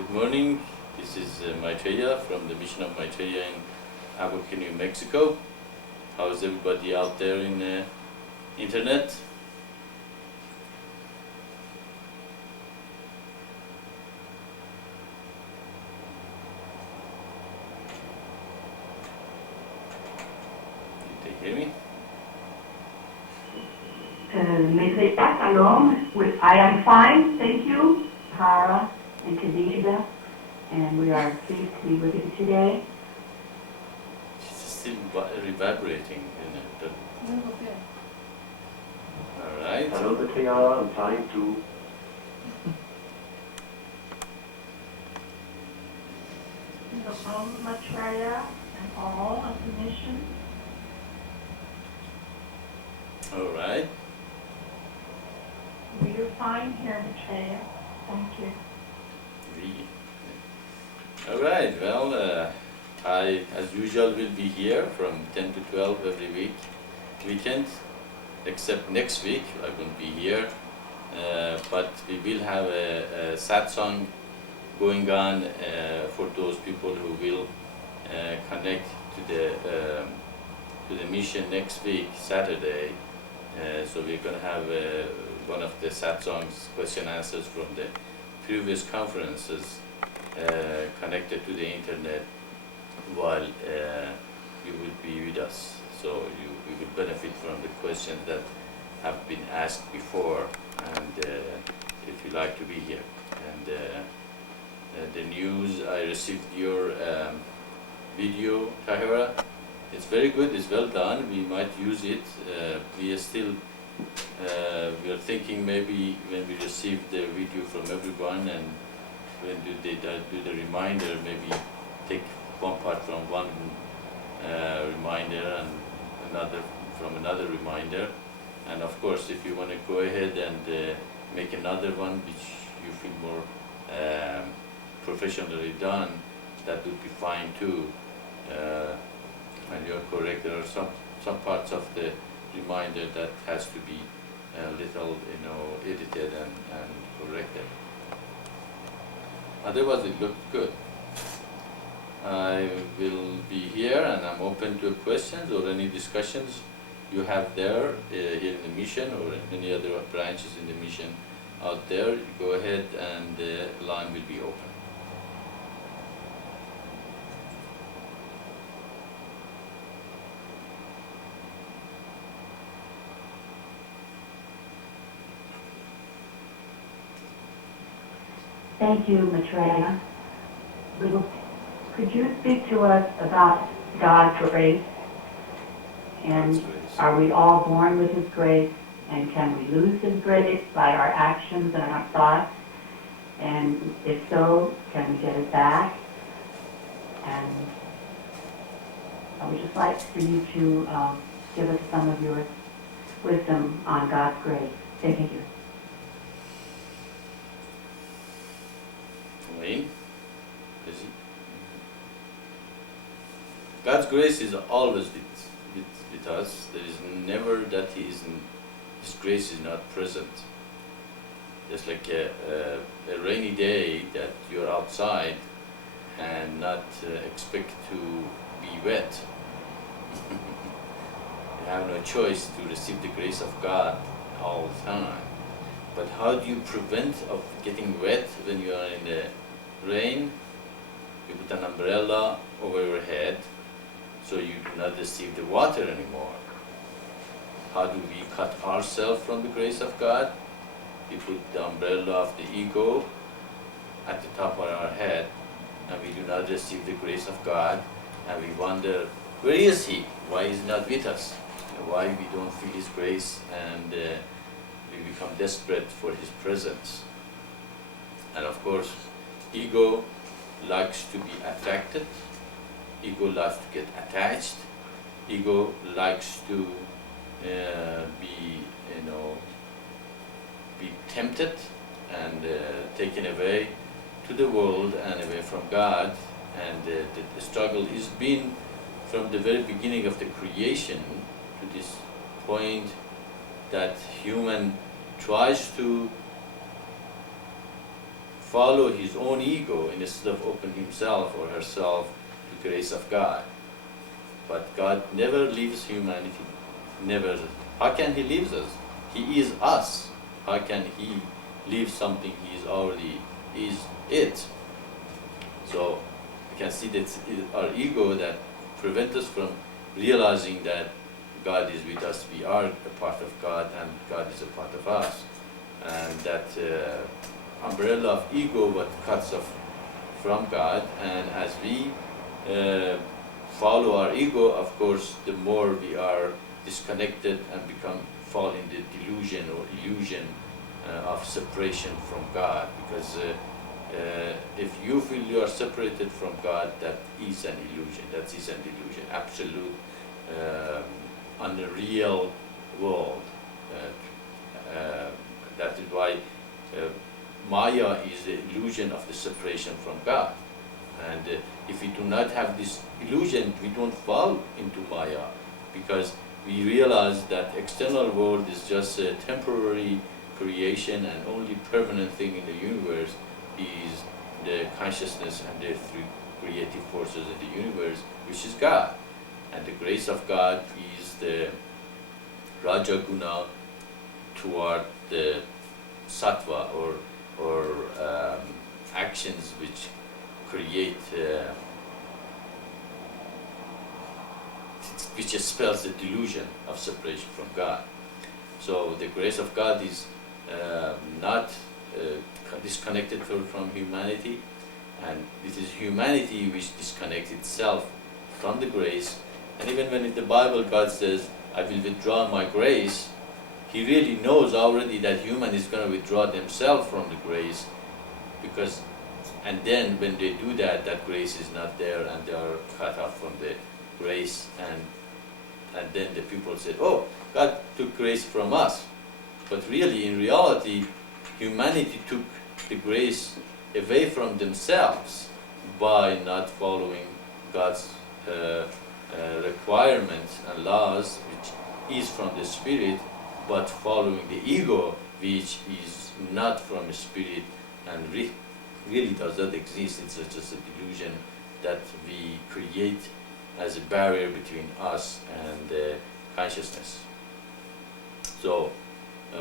Good morning. This is Maitreya from the mission of Maitreya in Albuquerque, New Mexico. How's everybody out there in the internet? Did they hear me? Maitreya, hello. I am fine, thank you, Hara and Khadija, and we are pleased to be with you today. It's still reverberating, isn't it? A little bit. All right. Hello, Maitreya, I'm fine too. Hello, Maitreya, and all of the mission. All right. We are fine here, Maitreya. Thank you. All right. Well, I, as usual, will be here from 10 to 12 every weekend, except next week I won't be here. But we will have a Satsang going on for those people who will connect to the mission next week, Saturday. So we're going to have one of the Satsangs, question answers from the previous conferences connected to the internet while you will be with us. So we will benefit from the questions that have been asked before, and if you like to be here. And the news, I received your video, Tahira. It's very good, it's well done, we might use it. We are still, we are thinking maybe when we receive the video from everyone and when they do the reminder, maybe take one part from one reminder and another from another reminder. And of course, if you want to go ahead and make another one which you feel more professionally done, that would be fine too. And you're correct, there are some parts of the reminder that has to be a little, edited and corrected. Otherwise, it looks good. I will be here, and I'm open to questions or any discussions you have there here in the mission or in any other branches in the mission out there. You go ahead, and the line will be open. Thank you, Maitreya. Could you speak to us about God's grace? And God's grace. are we all born with His grace? And can we lose His grace by our actions and our thoughts? And if so, can we get it back? And I would just like for you to give us some of your wisdom on God's grace. Thank you. Wayne? Is he? God's grace is always with us. There is never that His grace is not present. Just like a rainy day that you're outside and not expect to be wet. You have no choice to receive the grace of God all the time. But how do you prevent of getting wet when you are in the rain? You put an umbrella over your head so you do not receive the water anymore. How do we cut ourselves from the grace of God? We put the umbrella of the ego at the top of our head, and we do not receive the grace of God, and we wonder, where is He? Why is He not with us? Why we don't feel His grace, and we become desperate for His presence. And of course, ego likes to be attracted, ego likes to get attached, ego likes to be tempted and taken away to the world and away from God. And the struggle is been from the very beginning of the creation to this point that human tries to follow his own ego instead of open himself or herself to the grace of God. But God never leaves humanity, never. How can he leave us? He is us. How can he leave something he is already is it? So we can see that it's our ego that prevents us from realizing that God is with us, we are a part of God, and God is a part of us. And that umbrella of ego what cuts off from God, and as we follow our ego, of course, the more we are disconnected and fall in the delusion or illusion of separation from God. Because if you feel you are separated from God, that is an illusion. That is an illusion, absolute, unreal world. That is why Maya is the illusion of the separation from God. And if we do not have this illusion, we don't fall into Maya, because we realize that external world is just a temporary creation, and only permanent thing in the universe is the consciousness and the three creative forces in the universe, which is God. And the grace of God is the Raja Guna toward the Sattva, or actions which create, which spells the delusion of separation from God. So the grace of God is not disconnected from humanity, and it is humanity which disconnects itself from the grace. And even when in the Bible God says, I will withdraw my grace, he really knows already that human is going to withdraw themselves from the grace, because, and then when they do that, that grace is not there and they are cut off from the grace, and then the people said, oh, God took grace from us. But really, in reality, humanity took the grace away from themselves by not following God's requirements and laws, which is from the Spirit, but following the ego, which is not from the Spirit and really does not exist. It's just a delusion that we create as a barrier between us and consciousness. So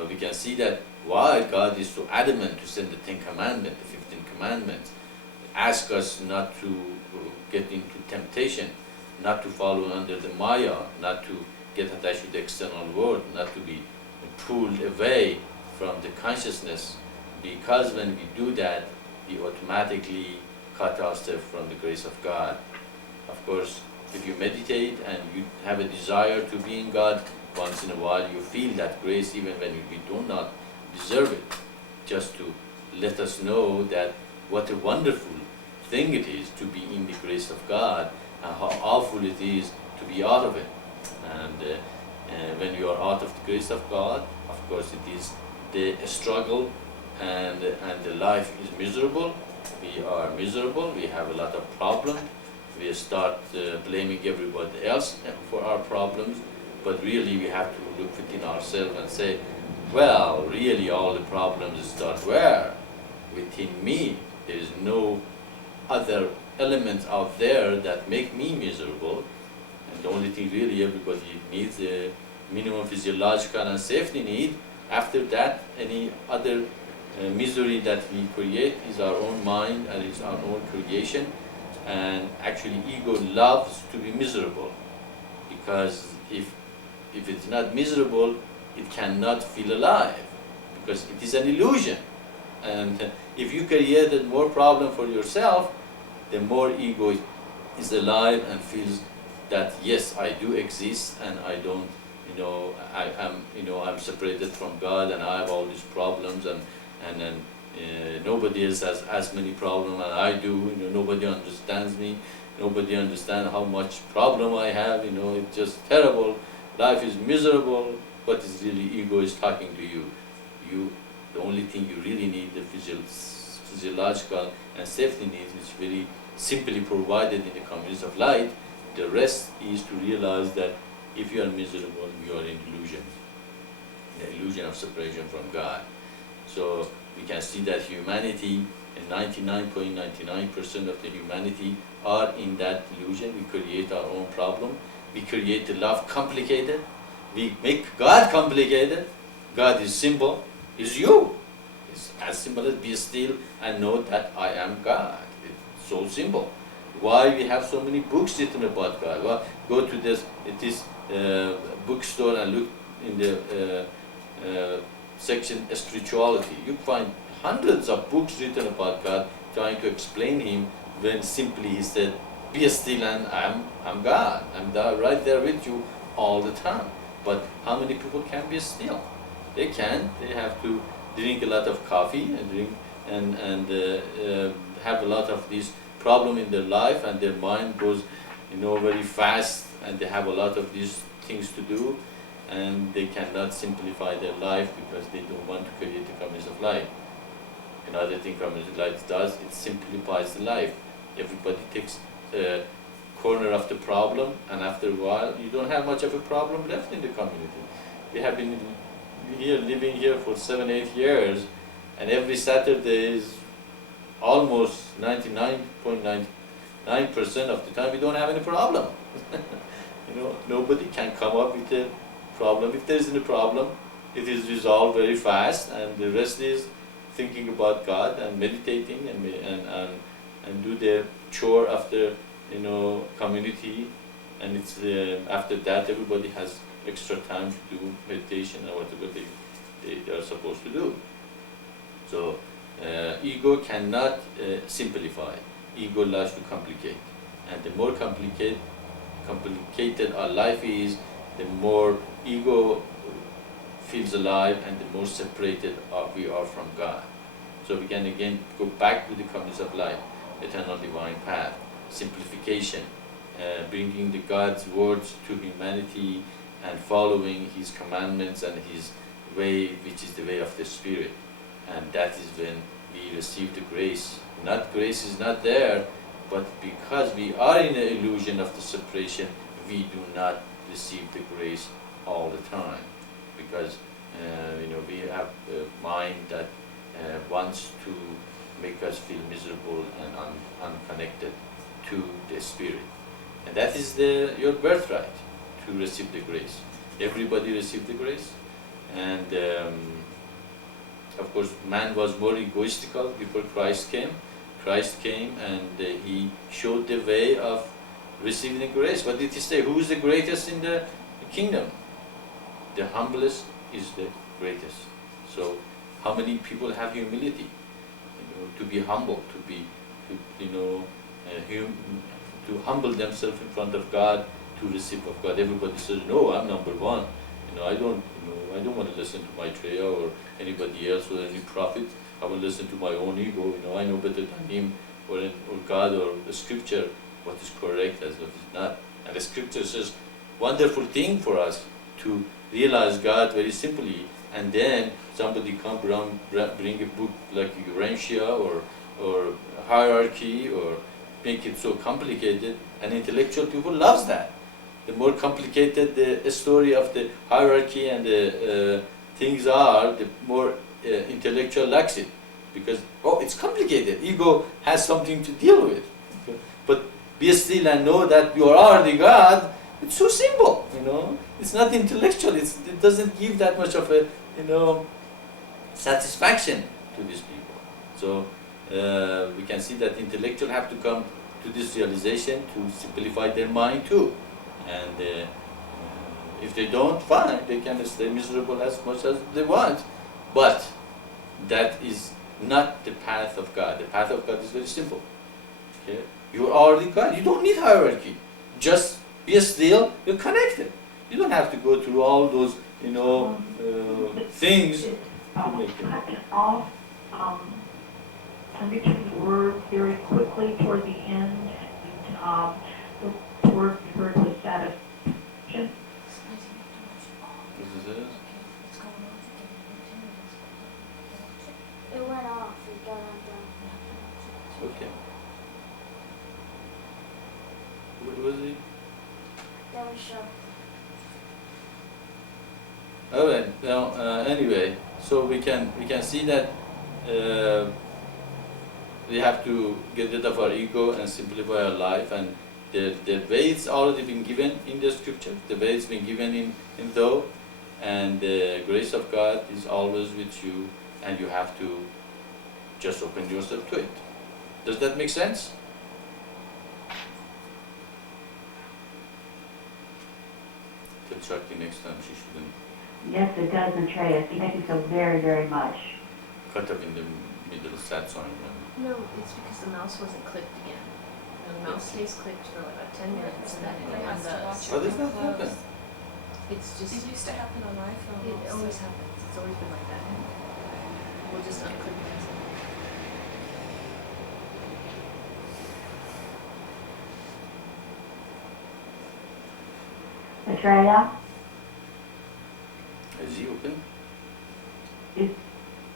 we can see that why God is so adamant to send the 10 Commandments, the 15 Commandments, ask us not to get into temptation, not to follow under the Maya, not to get attached to the external world, not to be pulled away from the consciousness, because when we do that, we automatically cut ourselves from the grace of God. Of course, if you meditate and you have a desire to be in God, once in a while you feel that grace even when we do not deserve it, just to let us know that what a wonderful thing it is to be in the grace of God, and how awful it is to be out of it. And when you are out of the grace of God, of course it is the struggle, and the life is miserable. We are miserable, we have a lot of problems, we start blaming everybody else for our problems, but really we have to look within ourselves and say, well, really all the problems start where? Within me. There is no other elements out there that make me miserable, and the only thing really everybody needs a minimum physiological and safety need. After that, any other misery that we create is our own mind and is our own creation. And actually ego loves to be miserable, because if it's not miserable, it cannot feel alive, because it is an illusion. And if you created more problem for yourself, the more ego is alive and feels that yes, I do exist, and I don't, I'm separated from God, and I have all these problems, and then nobody else has as many problems as I do. Nobody understands me. Nobody understands how much problem I have. It's just terrible. Life is miserable. But it's really ego is talking to you. The only thing you really need, the physiological and safety needs, is very simply provided in the communities of light. The rest is to realize that if you are miserable, you are in illusion, the illusion of separation from God. So we can see that humanity And 99.99% of the humanity are in that illusion. We create our own problem. We create the love complicated. We make God complicated. God is simple. Is you. It's as simple as be still and know that I am God. It's so simple. Why we have so many books written about God? Well, go to this bookstore and look in the section spirituality. You find hundreds of books written about God trying to explain Him when simply He said, "Be still and I'm God. I'm right there with you all the time." But how many people can be still? They can't. They have to drink a lot of coffee and drink and have a lot of these problem in their life, and their mind goes, very fast, and they have a lot of these things to do, and they cannot simplify their life because they don't want to create the communist of life. Another thing communist life does, it simplifies the life. Everybody takes a corner of the problem, and after a while, you don't have much of a problem left in the community. We have been living here for 7-8 years, and every Saturday is almost 99.99% of the time we don't have any problem. Nobody can come up with a problem. If there isn't a problem, it is resolved very fast, and the rest is thinking about God and meditating and do the chore after community, and it's after that everybody has extra time to do meditation or whatever they are supposed to do. So ego cannot simplify. Ego loves to complicate, and the more complicated our life is, the more ego feels alive, and the more separated we are from God. So we can again go back to the community of life, eternal divine path, simplification, bringing the God's words to humanity and following His commandments and His way, which is the way of the Spirit. And that is when we receive the grace. Grace is not there, but because we are in the illusion of the separation, we do not receive the grace all the time. Because we have a mind that wants to make us feel miserable and unconnected to the Spirit. And that is your birthright, to receive the grace. Everybody received the grace. And of course, man was more egoistical before Christ came. Christ came and He showed the way of receiving the grace. What did He say? Who is the greatest in the kingdom? The humblest is the greatest. So, how many people have humility? To be humble, to humble themselves in front of God, to receive of God. Everybody says, "No, I'm number one. I don't want to listen to Maitreya or anybody else or any prophet. I will listen to my own ego. I know better than him or God or the Scripture what is correct as what is not." And the Scripture says, wonderful thing for us to realize God very simply, and then somebody come around, bring a book like Urantia or hierarchy, or make it so complicated, and intellectual people loves that. The more complicated the story of the hierarchy and the things are, the more intellectual likes it, because it's complicated. Ego has something to deal with. But be still and know that you are already God. It's so simple, It's not intellectual. It doesn't give that much of a satisfaction to these people. So we can see that intellectuals have to come to this realization to simplify their mind too. And if they don't, fine, they can stay miserable as much as they want. But that is not the path of God. The path of God is very simple. Okay? You are already God. You don't need hierarchy. Just be still, you're connected. You don't have to go through all those, things to make it. Off, I'm getting the word very quickly toward the end. The word we heard was satisfaction. This is it. It went off. It got undone. Okay. What was it? That was shut. Alright, now anyway, so we can see that we have to get rid of our ego and simplify our life, and the way it's already been given in the scripture, the way it's been given in Though, and the grace of God is always with you, and you have to just open yourself to it. Does that make sense? Tell Shakti next time she shouldn't Yes, it does, Maitreya. Thank you so very, very much. cut up in the middle of Satsang. No, it's because the mouse wasn't clicked again. You know, the mouse stays clicked for like about 10 minutes and then it undoes. How does that happen? It's just, It used to happen on my phone. it also. always happens. It's always been like that. We'll just unclick it. Maitreya, Is he open? is,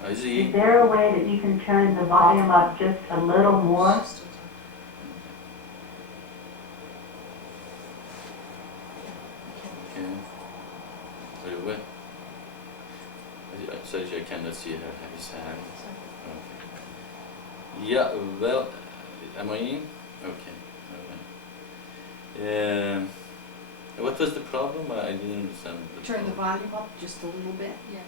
Is is he? there a way that you can turn the volume up just a little more? She's still talking. Okay. Very well. Sorry, I cannot see her his hand. Okay. Yeah, well, am I in? Okay. Alright. What was the problem? I didn't understand. Turn the volume up just a little bit. Yeah.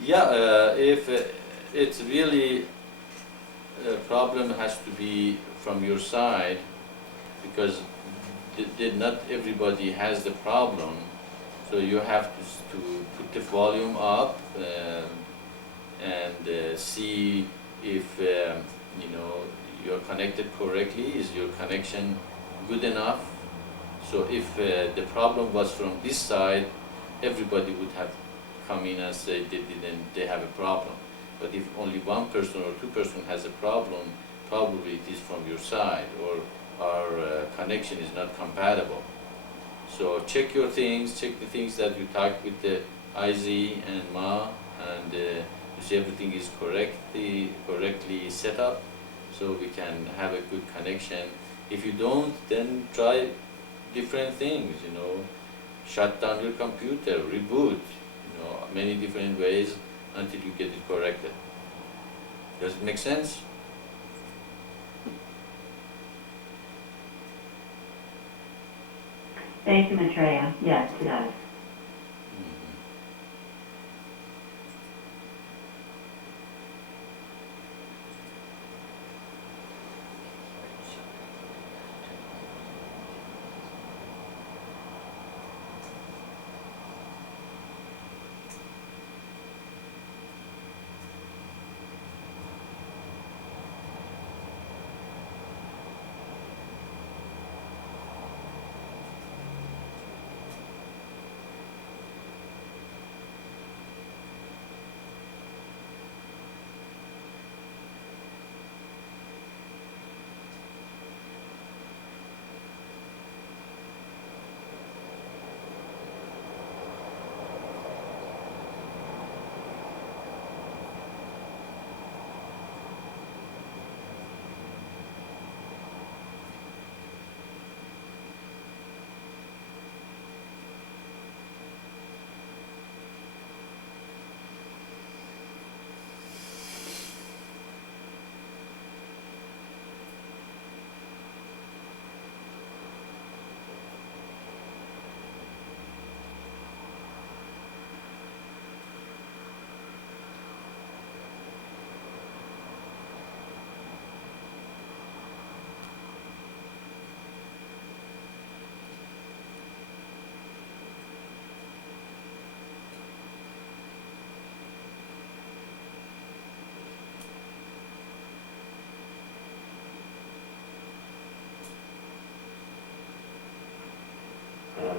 Yeah, if it's really a problem has to be from your side, because not everybody has the problem, so you have to put the volume up and see if you know you're connected correctly. Is your connection good enough? So if the problem was from this side, everybody would have come in and say they have a problem. But if only one person or two person has a problem, probably it is from your side, or our connection is not compatible. So check your things, check the things that you talk with the IZ and Ma, and you see everything is correctly set up, so we can have a good connection. If you don't, then try different things, you know, shut down your computer, reboot, you know, many different ways until you get it corrected. Does it make sense? Thank you, Maitreya. Yes, it does.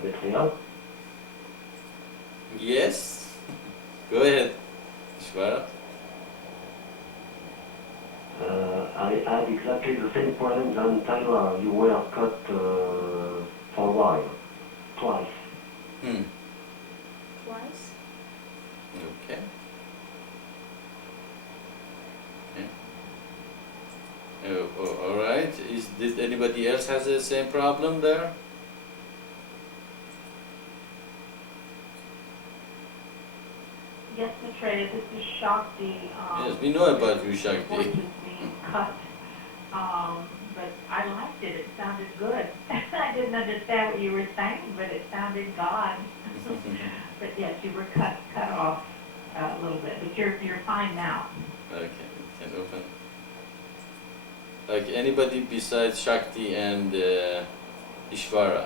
Maitreya, Yes? Go ahead, Ishvara. I had exactly the same problem until you were cut for a while, twice. Twice? Okay. All right. Did anybody else has the same problem there? Yes, Maitreya, this is Shakti. Yes, we know about you, Shakti. Voice is being cut. But I liked it. It sounded good. I didn't understand what you were saying, but it sounded God. But yes, you were cut off a little bit, but you're fine now. Okay, can open. Like anybody besides Shakti and Ishvara,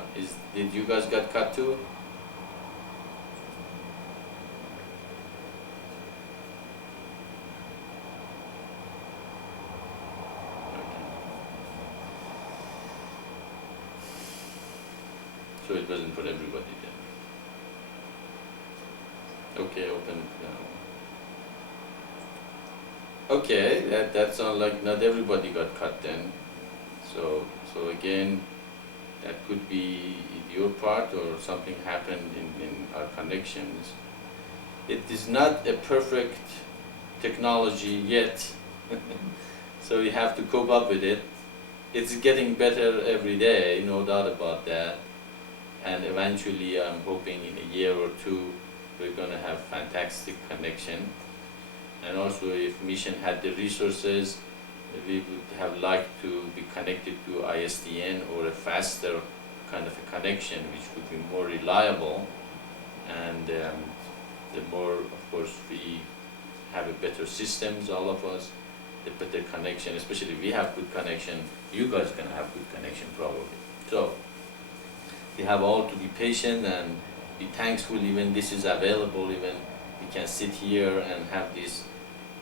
did you guys get cut too? Okay. So it wasn't for everybody then. Okay, open it now. Okay, that sounds like not everybody got cut then. So again, that could be your part or something happened in our connections. It is not a perfect technology yet, so you have to cope up with it. It's getting better every day, no doubt about that. And eventually, I'm hoping in a year or two, we're gonna have fantastic connection. And also, if mission had the resources, we would have liked to be connected to ISDN or a faster kind of a connection, which would be more reliable. And the more, of course, we have a better systems, all of us, the better connection. Especially if we have good connection, you guys can have good connection probably. So we have all to be patient and be thankful. Even this is available. Even we can sit here and have this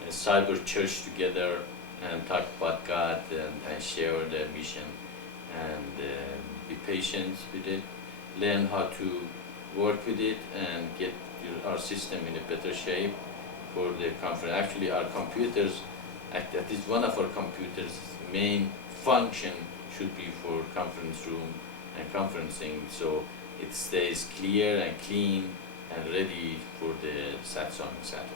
cyber church together and talk about God and share the mission and be patient with it, learn how to work with it and get our system in a better shape for the conference. Actually, our computers, that is one of our computers' main function should be for conference room and conferencing, so it stays clear and clean and ready for the Satsang Saturday.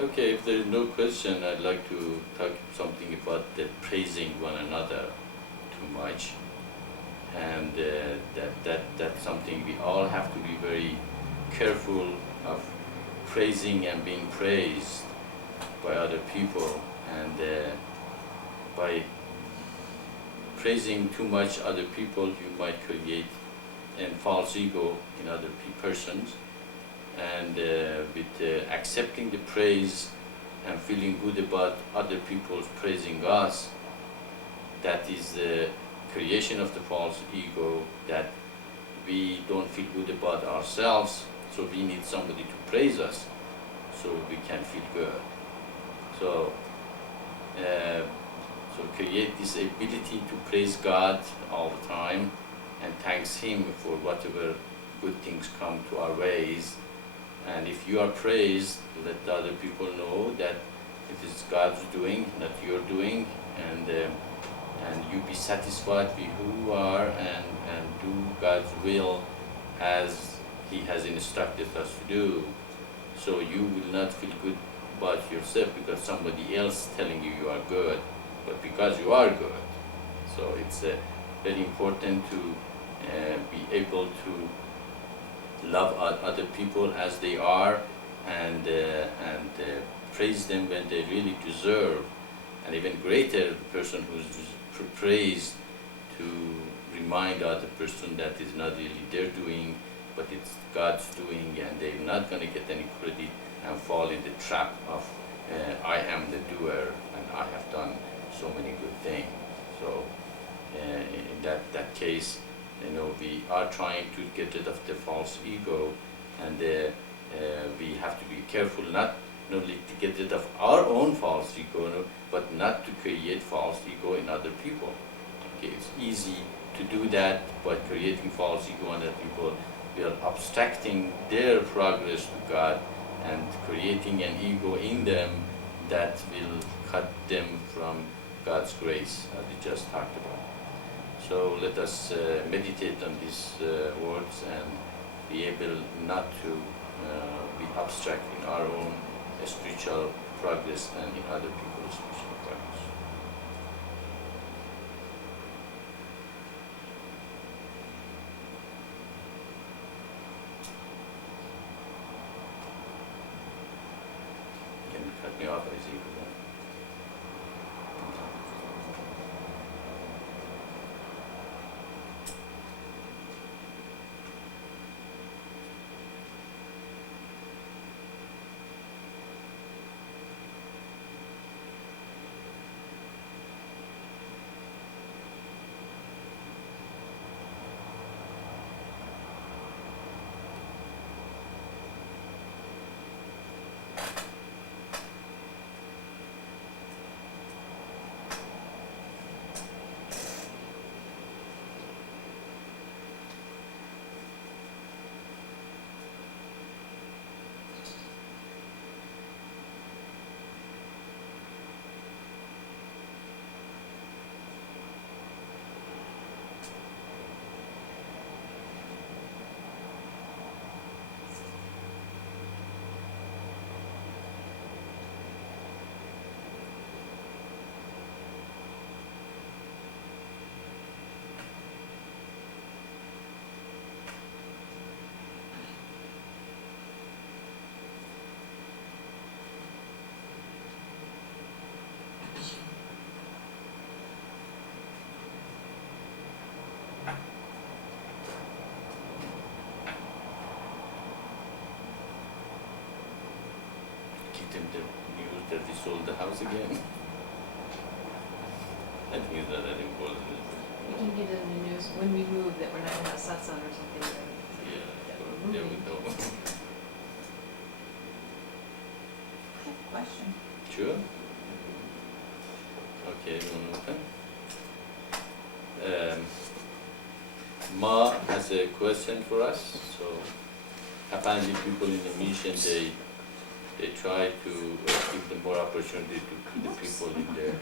Okay, if there is no question, I'd like to talk something about the praising one another too much, and that's something we all have to be very careful of praising and being praised by other people, and by praising too much other people, you might create a false ego in other persons, and with accepting the praise and feeling good about other people praising us, that is the creation of the false ego, that we don't feel good about ourselves, so we need somebody to praise us so we can feel good. So, so create this ability to praise God all the time and thanks Him for whatever good things come to our ways. And if you are praised, let the other people know that it is God's doing, not your doing, and you be satisfied with who you are, and do God's will as He has instructed us to do. So you will not feel good about yourself because somebody else telling you you are good, but because you are good. So it's very important to be able to love other people as they are, and praise them when they really deserve, and even greater, the person who's praised, to remind other person that is not really their doing, but it's God's doing, and they're not going to get any credit and fall in the trap of I am the doer and I have done so many good things. So in that case, we are trying to get rid of the false ego, and we have to be careful not only to get rid of our own false ego, but not to create false ego in other people. Okay, it's easy to do that by creating false ego in other people. We are abstracting their progress to God and creating an ego in them that will cut them from God's grace, as we just talked about. So let us meditate on these words and be able not to be abstract in our own spiritual progress and in other people's spiritual progress. Can you cut me off, I see. Them the news that we sold the house again. I think it's not that important. We can get it in the news when we move that we're not gonna have Satsang or something. Yeah, That so we're there we moving. go. I have a question. Sure. Okay, you want to open? Ma has a question for us. So apparently people in the mission, they try to give them more opportunity to the people in the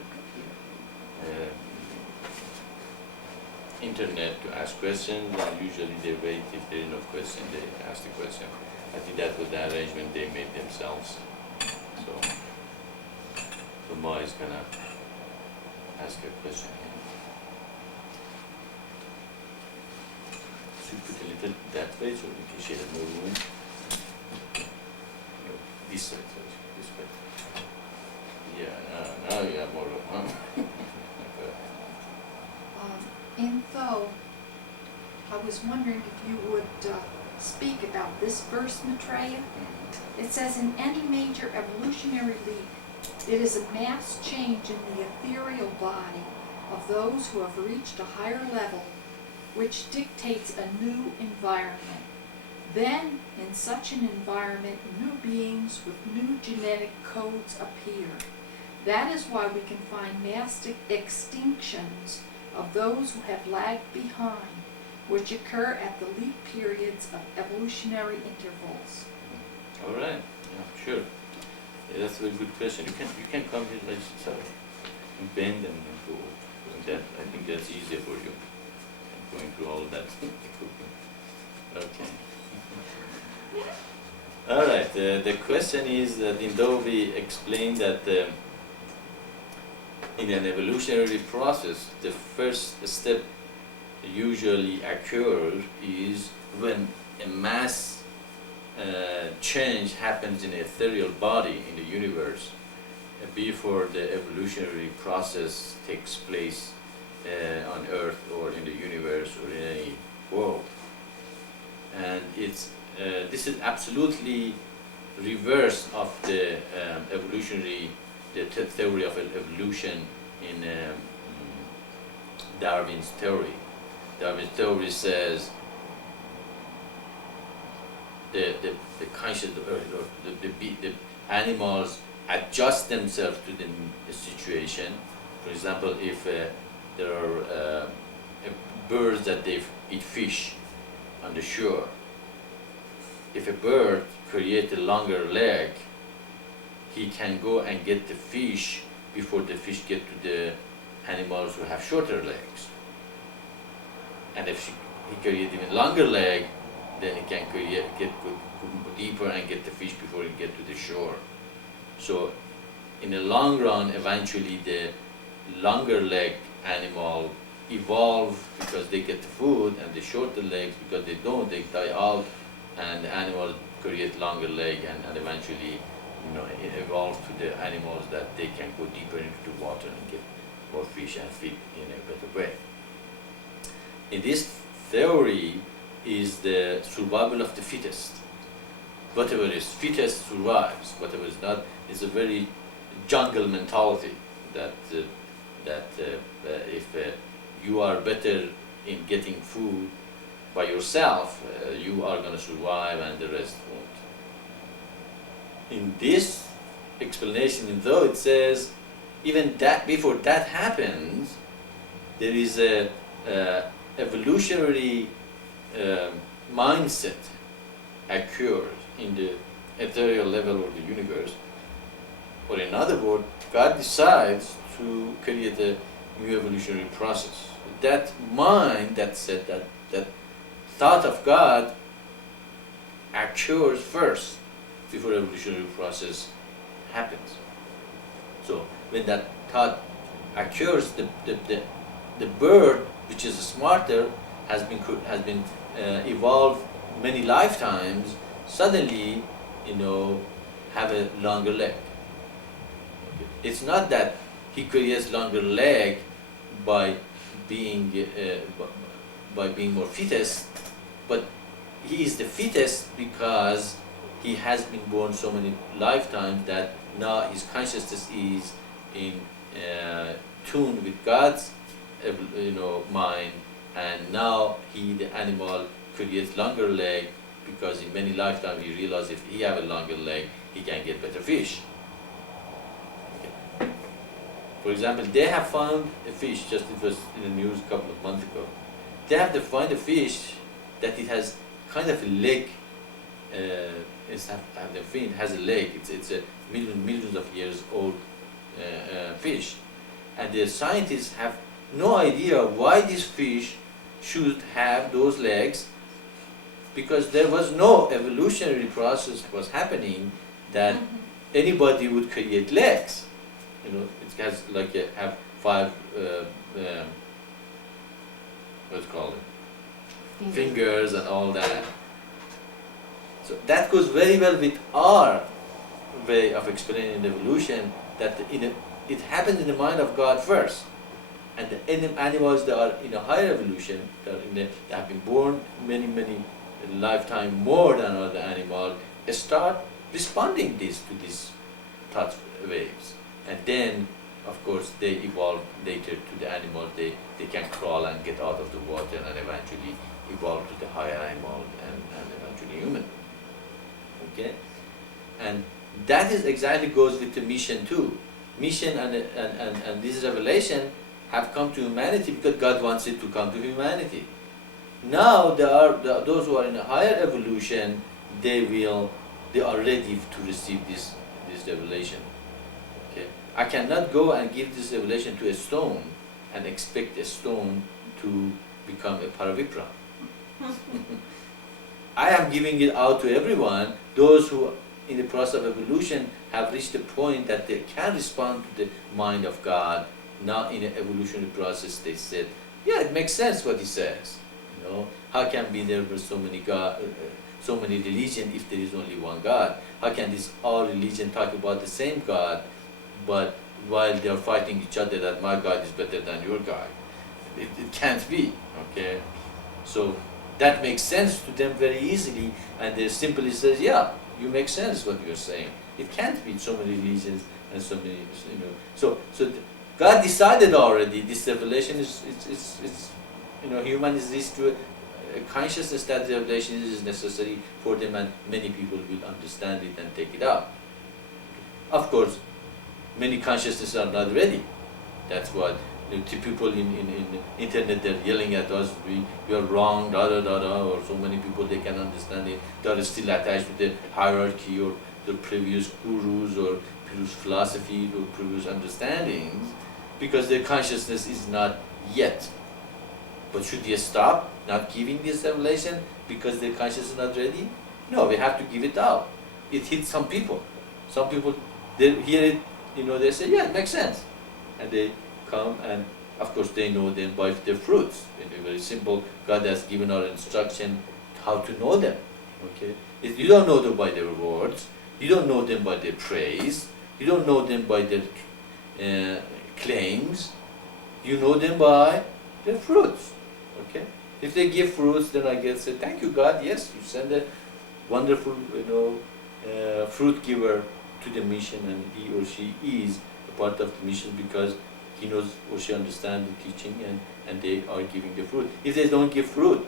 internet to ask questions, and usually they wait. If there is no question, they ask the question. I think that was the arrangement they made themselves. So Ma is gonna ask a question here. Should we put a little that way so in case she has more room? No, this side, sorry, this way. Yeah, now you have more room, huh? Okay. In Tho, I was wondering if you would speak about this verse, Maitreya. It says, in any major evolutionary leap, it is a mass change in the ethereal body of those who have reached a higher level, which dictates a new environment. Then, in such an environment, new beings with new genetic codes appear. That is why we can find mass extinctions of those who have lagged behind, which occur at the leap periods of evolutionary intervals. All right, yeah, sure. Yeah, that's a very good question. You can come here like so, and bend and go. And that I think that's easier for you. Going through all that. Okay. All right. The question is that in though we explained that in an evolutionary process, the first step usually occurs is when a mass change happens in an ethereal body in the universe before the evolutionary process takes place on Earth or in the universe or in any world. And it's this is absolutely reverse of the evolutionary, the theory of evolution in Darwin's theory. Darwin's theory says the conscious or the animals adjust themselves to the situation. For example, if there are birds that they eat fish on the shore, if a bird creates a longer leg, he can go and get the fish before the fish get to the animals who have shorter legs. And if he creates even longer leg, then he can go deeper and get the fish before he get to the shore. So in the long run, eventually the longer leg animal evolve because they get the food, and the shorter legs, because they don't, they die out, and the animals create longer leg, and eventually, it evolves to the animals that they can go deeper into the water and get more fish and feed in a better way. In this theory is the survival of the fittest. Whatever is fittest survives. Whatever is not, is a very jungle mentality that if you are better in getting food by yourself, you are going to survive and the rest won't. In this explanation, though, it says even that before that happens, there is a evolutionary mindset occurs in the ethereal level of the universe. Or in other words, God decides to create a new evolutionary process. That mind, that thought of God occurs first before evolutionary process happens. So when that thought occurs, the bird, which is smarter, has been evolved many lifetimes, suddenly, have a longer leg. Okay. It's not that he creates longer leg by being more fittest, but he is the fittest because he has been born so many lifetimes that now his consciousness is in tune with God's mind, and now the animal creates longer leg because in many lifetimes he realizes if he have a longer leg, he can get better fish. Okay. For example, they have found a fish, it was in the news a couple of months ago. They have to find a fish that it has kind of a leg, it has a leg, it's a millions of years old fish. And the scientists have no idea why this fish should have those legs, because there was no evolutionary process was happening that anybody would create legs. it has like have 5 what's it called, fingers and all that. So that goes very well with our way of explaining evolution, that it happened in the mind of God first. And the animals that are in a higher evolution, that have been born many lifetime more than other animals, start responding to these thought waves. And then, of course, they evolve later to the animals. They can crawl and get out of the water and eventually evolve to the higher animal and eventually human. Okay? And that is exactly goes with the mission too. Mission and this revelation have come to humanity because God wants it to come to humanity. Now those who are in a higher evolution, they are ready to receive this revelation. Okay? I cannot go and give this revelation to a stone and expect a stone to become a paravipra. I am giving it out to everyone, those who in the process of evolution have reached the point that they can respond to the mind of God. Now in the evolutionary process they said, yeah, it makes sense what he says. How can be there were so many religions if there is only one God? How can this all religion talk about the same God, but while they are fighting each other that my God is better than your God? It can't be, okay? So that makes sense to them very easily, and they simply says, yeah, you make sense what you're saying. It can't be so many religions and so many, So God decided already. This revelation is human is reached to a consciousness that the revelation is necessary for them, and many people will understand it and take it up. Of course, many consciousnesses are not ready. That's what the people in internet, they're yelling at us, we are wrong, or so many people, they can understand it. They are still attached to the hierarchy or the previous gurus or previous philosophy or previous understandings, because their consciousness is not yet. But should we stop not giving this revelation because their consciousness is not ready? No, we have to give it out. It hits some people. Some people, they hear it, they say, yeah, it makes sense. And they come, and of course they know them by their fruits. Very simple. God has given our instruction how to know them. Okay, you don't know them by their words. You don't know them by their praise. You don't know them by their claims. You know them by their fruits. Okay, if they give fruits, then I guess say, thank you, God. Yes, you send a wonderful, fruit giver to the mission, and he or she is a part of the mission because he knows or she understands the teaching, and they are giving the fruit. If they don't give fruit,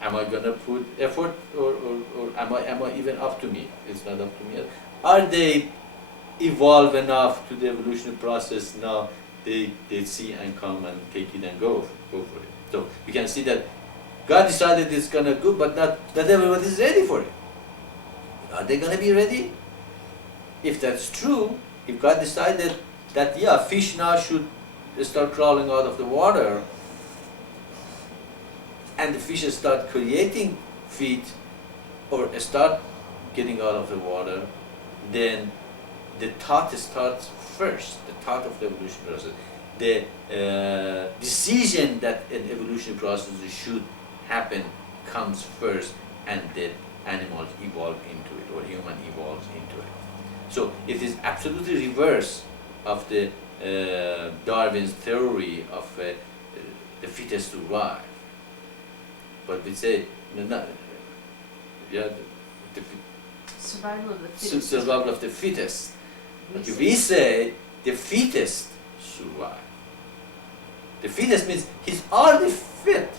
am I gonna put effort, or am I even up to me? It's not up to me. Are they evolved enough to the evolutionary process now? They see and come and take it and go for it. So we can see that God decided it's gonna go, but not everybody is ready for it. Are they gonna be ready? If that's true, if God decided that fish now should start crawling out of the water, and the fishes start creating feet or start getting out of the water, then the thought starts first, the thought of the evolution process. The decision that an evolution process should happen comes first, and the animals evolve into it, or human evolves into it. So it is absolutely reverse of the Darwin's theory of the fittest survive. But we say, survival of the fittest. Survival of the fittest. But we say the fittest survive. The fittest means he's already fit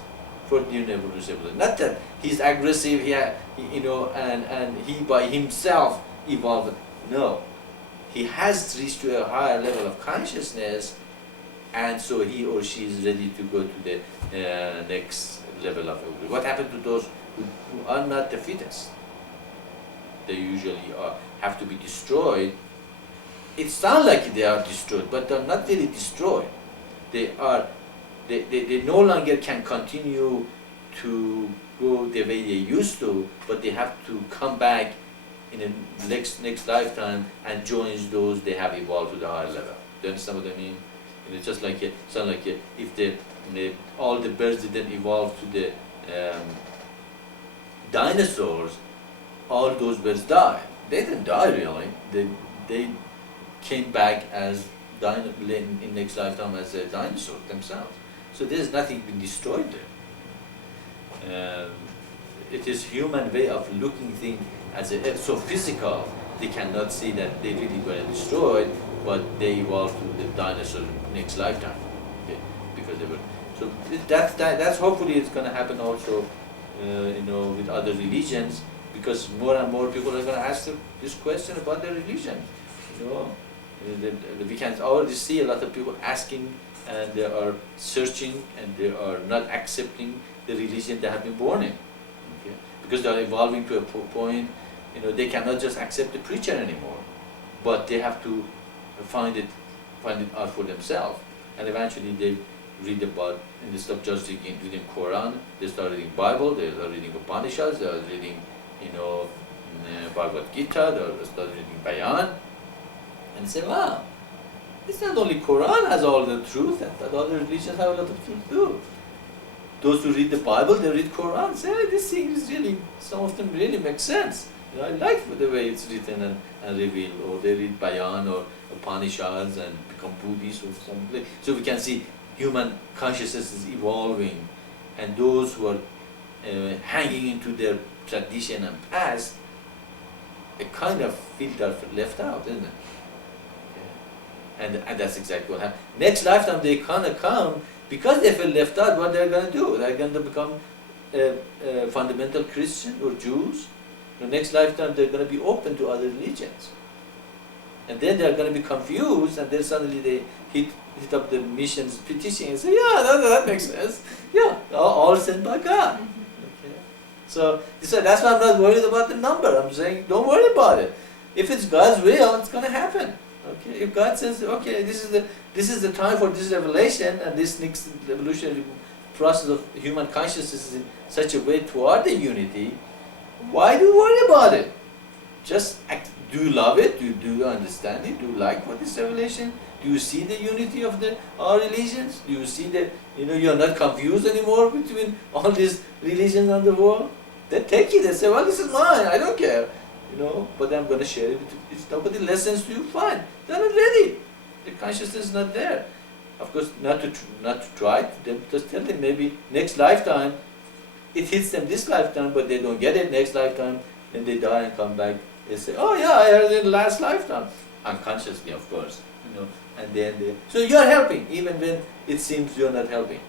for the evolution. Not that he's aggressive, and he by himself evolved. No, he has reached to a higher level of consciousness, and so he or she is ready to go to the next level of evolution. What happened to those who are not the fittest? They usually have to be destroyed. It sounds like they are destroyed, but they're not really destroyed. They no longer can continue to go the way they used to, but they have to come back in a next lifetime and joins those they have evolved to the higher level. Do you understand what I mean? It's just like if all the birds didn't evolve to the dinosaurs, all those birds died. They didn't die really. They came back as in next lifetime as a dinosaur themselves. So there's nothing been destroyed there. It is human way of looking things as so physical. They cannot see that they really were destroyed, but they evolved to the dinosaur next lifetime. Okay? Because they were. So that's hopefully it's going to happen also, with other religions, because more and more people are going to ask this question about their religion. We can already see a lot of people asking, and they are searching, and they are not accepting the religion they have been born in, okay? Because they are evolving to a point, they cannot just accept the preacher anymore, but they have to find it out for themselves, and eventually they read about, instead of just reading Quran, they start reading Bible, they are reading Upanishads, they are reading, Bhagavad Gita, they start reading Bayan, and say, wow, it's not only Quran has all the truth, that other religions have a lot of truth too. Those who read the Bible, they read Quran, say, hey, this thing is really, some of them really make sense. I like the way it's written and revealed, or they read Bayan or Upanishads and become Buddhists or something. So we can see human consciousness is evolving, and those who are hanging into their tradition and past, a kind of feel they're left out, isn't it? And that's exactly what happened. Next lifetime they gonna come, because they feel left out, what they're gonna do? They're gonna become fundamental Christian or Jews. The next lifetime they're gonna be open to other religions. And then they're gonna be confused, and then suddenly they hit up the missions petition and say, yeah, that makes sense. Yeah, all sent by God. Okay. So that's why I'm not worried about the number. I'm saying don't worry about it. If it's God's will, it's gonna happen. Okay, if God says, okay, this is the time for this revelation, and this next evolutionary process of human consciousness is in such a way toward the unity, why do you worry about it? Just act. Do you love it? Do you understand it? Do you like what this revelation? Do you see the unity of all religions? Do you see that you're not confused anymore between all these religions on the world? They take it and say, well, this is mine. I don't care. But I'm going to share it. If nobody listens to you, fine. They're not ready. The consciousness is not there. Of course, not to try to them. Just tell them maybe next lifetime, it hits them this lifetime, but they don't get it next lifetime, and they die and come back. They say, oh yeah, I heard it in the last lifetime. Unconsciously, of course. And then so you're helping, even when it seems you're not helping.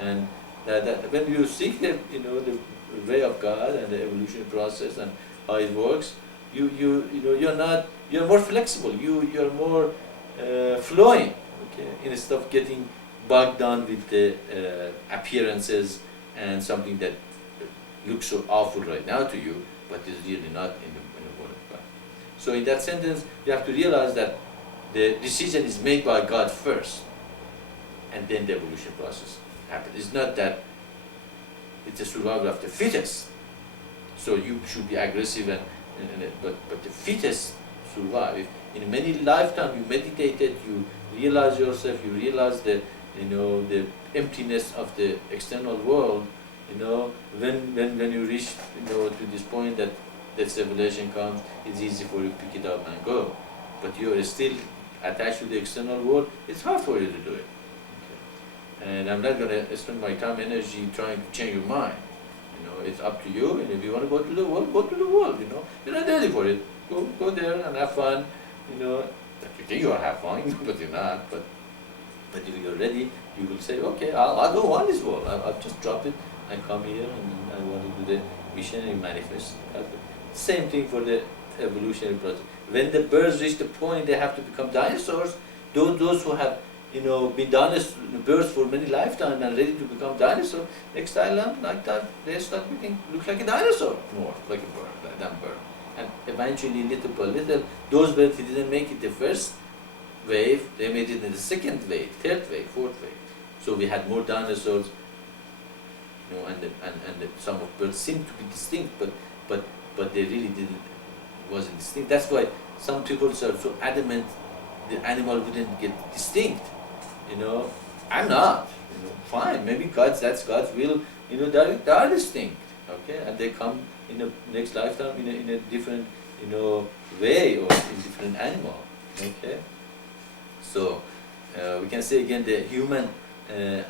And that when you seek the way of God and the evolution process and how it works, you're more flexible. You're more flowing. Okay, instead of getting bogged down with the appearances and something that looks so awful right now to you, but is really not in the Word of God. So in that sentence, you have to realize that the decision is made by God first, and then the evolution process happens. It's not that it's a survival of the fittest. So you should be aggressive, but the fittest survive. If in many lifetimes you meditated, you realize yourself, you realize the emptiness of the external world. When you reach to this point that revelation comes, it's easy for you to pick it up and go. But you are still attached to the external world. It's hard for you to do it. Okay. And I'm not going to spend my time, energy trying to change your mind. It's up to you. And if you want to go to the world, go to the world. You're not ready for it. Go there and have fun. You think you will have fun, but you're not. But if you're ready, you will say, okay, I don't want this world. I'll just drop it. I come here and I want to do the mission and manifest. Same thing for the evolutionary process. When the birds reach the point they have to become dinosaurs, those who have been birds for many lifetimes and ready to become dinosaurs, next island like that, they start look like a dinosaur more, like a bird, like that bird. And eventually, little by little, those birds didn't make it the first wave, they made it in the second wave, third wave, fourth wave. So we had more dinosaurs, and some of birds seem to be distinct, but they really didn't wasn't distinct. That's why some people are so adamant the animal wouldn't get distinct. You know, I'm not. You know, fine. Maybe that's God's will. You know, they are distinct. Okay, and they come in the next lifetime in a different, you know, way, or in different animal. Okay, so we can say again the human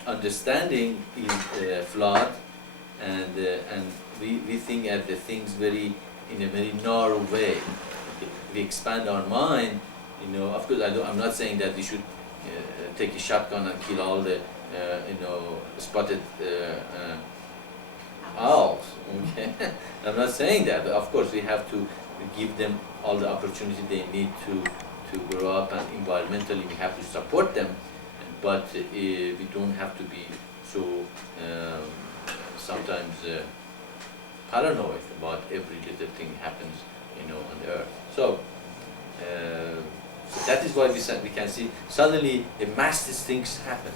understanding is flawed, and we think at the things in a very narrow way. Okay? We expand our mind. You know, of course, I'm not saying that we should take a shotgun and kill all the spotted owls. Okay, I'm not saying that. But of course, we have to give them all the opportunity they need to grow up, and environmentally we have to support them. But we don't have to be so sometimes paranoid about every little thing happens, you know, on the earth. So that is why we can see suddenly a massive things happen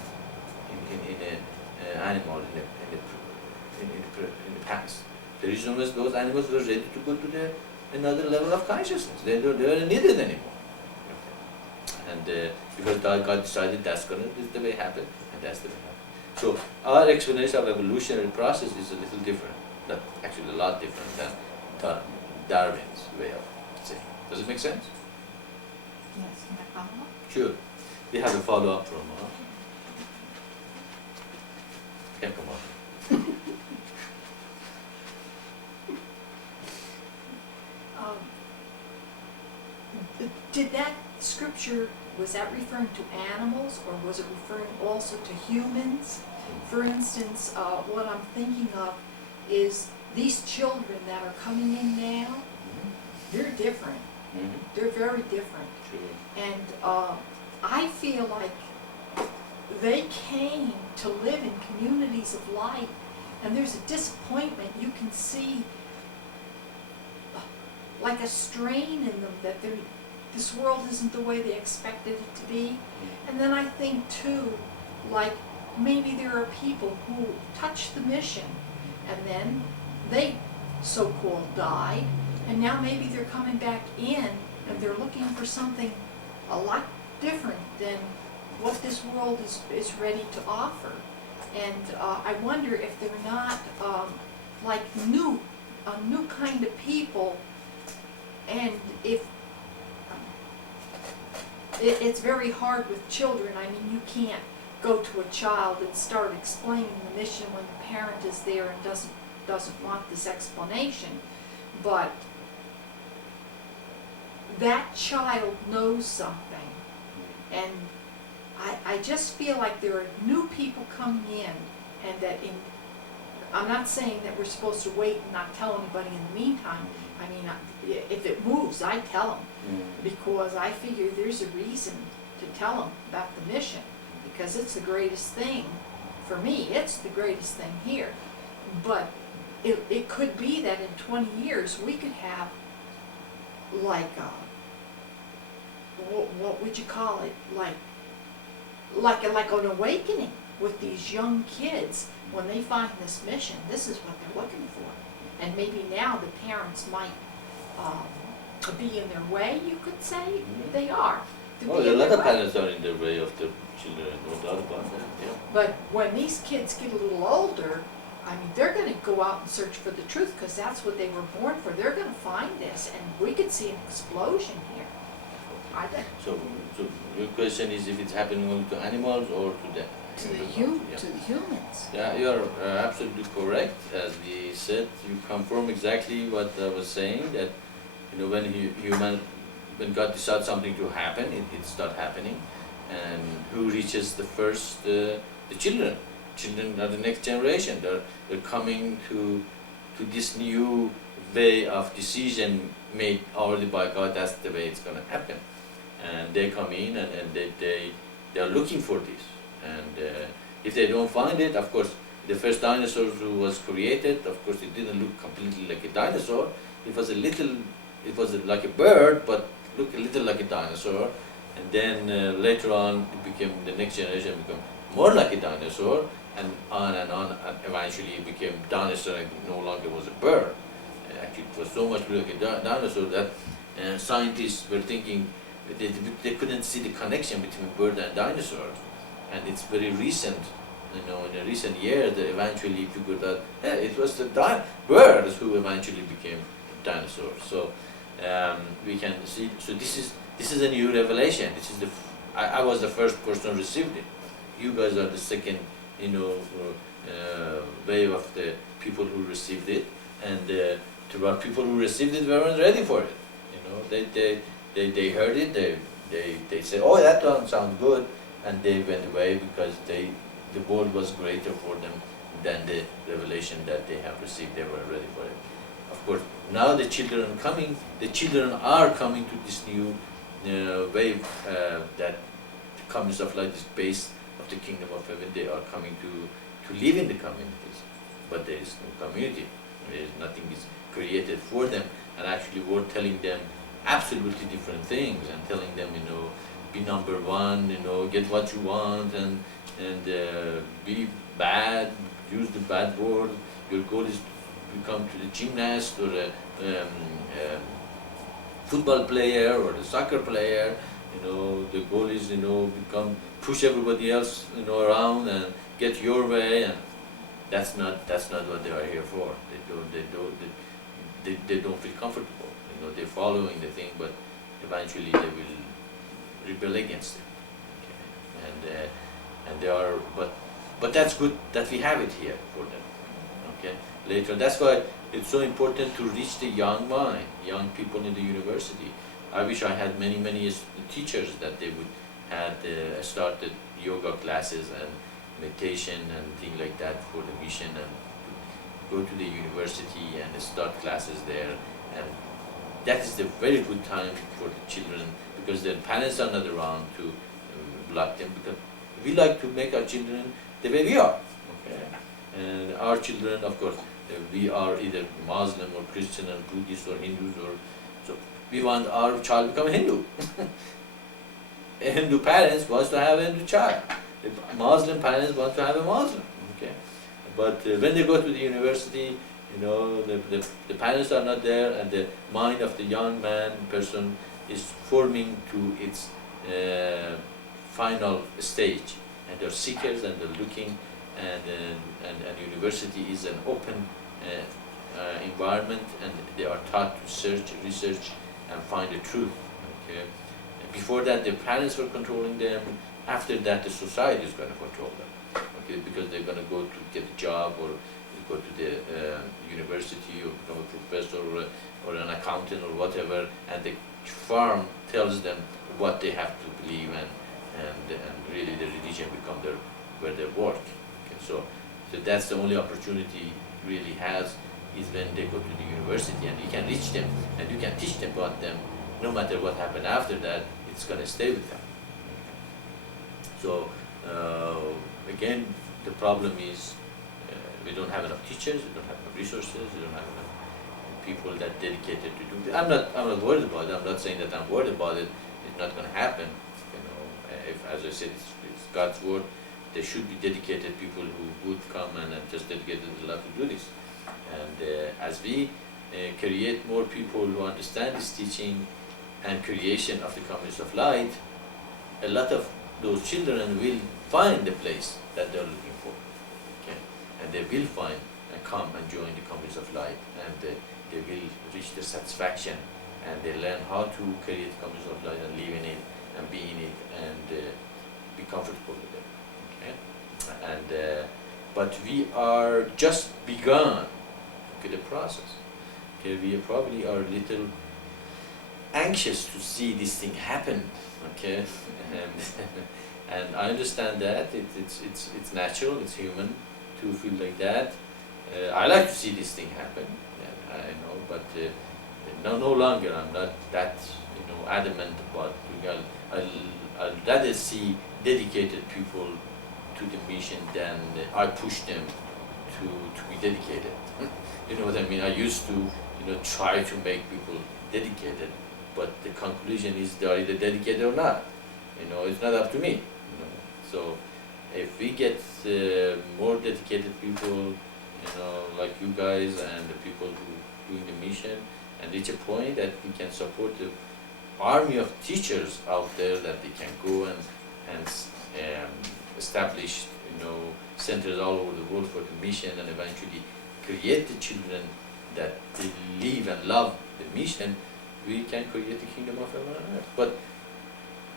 in an animal in the past. The reason was those animals were ready to go to another level of consciousness. They weren't needed anymore. Okay. And because God decided this is the way it happened, and that's the way it happened. So our explanation of evolutionary process is a little different. Not actually a lot different than Darwin's way of saying. Does it make sense? Yes, can I follow up? Sure. We have a follow-up from yeah, come on. Did that scripture, was that referring to animals, or was it referring also to humans? For instance, what I'm thinking of is these children that are coming in now, they're different. Mm-hmm. They're very different. Sure. And I feel like they came to live in communities of light, and there's a disappointment you can see, like a strain in them, that this world isn't the way they expected it to be. And then I think too, like maybe there are people who touched the mission and then they so-called died, and now maybe they're coming back in and they're looking for something a lot different than what this world is ready to offer. And I wonder if they're not like a new kind of people. And if it's very hard with children. I mean, you can't go to a child and start explaining the mission when the parent is there and doesn't want this explanation. But that child knows something, and I just feel like there are new people coming in, and that I'm not saying that we're supposed to wait and not tell anybody in the meantime. I mean, if it moves, I tell them, because I figure there's a reason to tell them about the mission, because it's the greatest thing. For me, it's the greatest thing here. But it could be that in 20 years we could have like what would you call it? Like an awakening with these young kids when they find this mission. This is what they're looking for. And maybe now the parents might be in their way, you could say. Mm-hmm. They are. Oh, a lot of parents are in the way of the children, no doubt about that, yeah. But when these kids get a little older, I mean, they're going to go out and search for the truth, because that's what they were born for. They're going to find this, and we could see an explosion here. I think. So your question is if it's happening only to animals or to the yeah. To the humans. Yeah, you are absolutely correct. As we said, you confirm exactly what I was saying, that you know when God decides something to happen, it starts happening. And who reaches the first? The children. Children are the next generation. They're coming to this new way of decision made already by God. That's the way it's going to happen. And they come in and they are looking for this. And if they don't find it, of course, the first dinosaur who was created, of course, it didn't look completely like a dinosaur. It was like a bird, but looked a little like a dinosaur. And then later on, the next generation became more like a dinosaur, and on, and eventually it became dinosaur and no longer was a bird. actually it was so much like a dinosaur that scientists were thinking they couldn't see the connection between bird and dinosaur, and it's very recent. In the recent years, they eventually figured out it was the birds who eventually became dinosaurs. So we can see. So this is a new revelation. This is I was the first person who received it. You guys are the second, wave of the people who received it, and there were people who received it weren't ready for it. They heard it. They said, "Oh, that don't sound good," and they went away because the world was greater for them than the revelation that they have received. They were ready for it. Of course, now the children are coming to this new wave that comes of like this base of the kingdom of heaven. They are coming to live in the communities, but there is no community. There is nothing is created for them, and actually we're telling them absolutely different things and telling them, be number one, get what you want, and be bad, use the bad word. Your goal is to become to the gymnast or a football player or the soccer player. The goal is push everybody else around and get your way, and that's not what they are here for. They don't feel comfortable. They're following the thing, but eventually they will rebel against it. Okay? And they are, but that's good that we have it here for them. Okay. Later, that's why it's so important to reach the young mind, young people in the university. I wish I had many teachers that they would had started yoga classes and meditation and things like that for the mission, and go to the university and start classes there. And that is the very good time for the children, because their parents are not around to block them, because we like to make our children the way we are. Okay? And our children, of course, we are either Muslim or Christian or Buddhist or Hindus, so we want our child to become a Hindu. A Hindu parents wants to have a Hindu child. The Muslim parents want to have a Muslim. Okay? But when they go to the university, the parents are not there, and the mind of the young person is forming to its final stage, and they're seekers and they're looking, and university is an open environment, and they are taught to search, research, and find the truth. Okay? Before that, the parents were controlling them. After that, the society is going to control them. Okay? Because they're going to go to get a job, or go to the university, or become a professor, or an accountant, or whatever, and the farm tells them what they have to believe, and really the religion become where they work. Okay? So that's the only opportunity really has, is when they go to the university, and you can reach them and you can teach them about them. No matter what happened after that, it's going to stay with them. So again, the problem is we don't have enough teachers, we don't have enough resources, we don't have enough people that dedicated to do this. I'm not worried about it. I'm not saying that I'm worried about it. It's not going to happen. If, as I said, it's God's word, there should be dedicated people who would come and just dedicated their life to do this. And as we create more people who understand this teaching and creation of the communities of light, a lot of those children will find the place that they're looking for. Okay? And they will find and come and join the communities of light, and they will reach the satisfaction, and they learn how to create communities of light and live in it and be in it and be comfortable with it. Okay? And but we are just begun, okay, the process. Okay, we probably are a little anxious to see this thing happen. Okay, and I understand that it's natural, it's human to feel like that. I like to see this thing happen. I know, but no longer I'm not that adamant about. I'll rather see dedicated people to the mission than I push them to be dedicated. You know what I mean? I used to try to make people dedicated, but the conclusion is they are either dedicated or not. It's not up to me. So if we get more dedicated people, like you guys and the people who doing the mission and reach a point that we can support the army of teachers out there that they can go and establish, centers all over the world for the mission and eventually create the children that they live and love the mission. We can create the kingdom of heaven on earth. But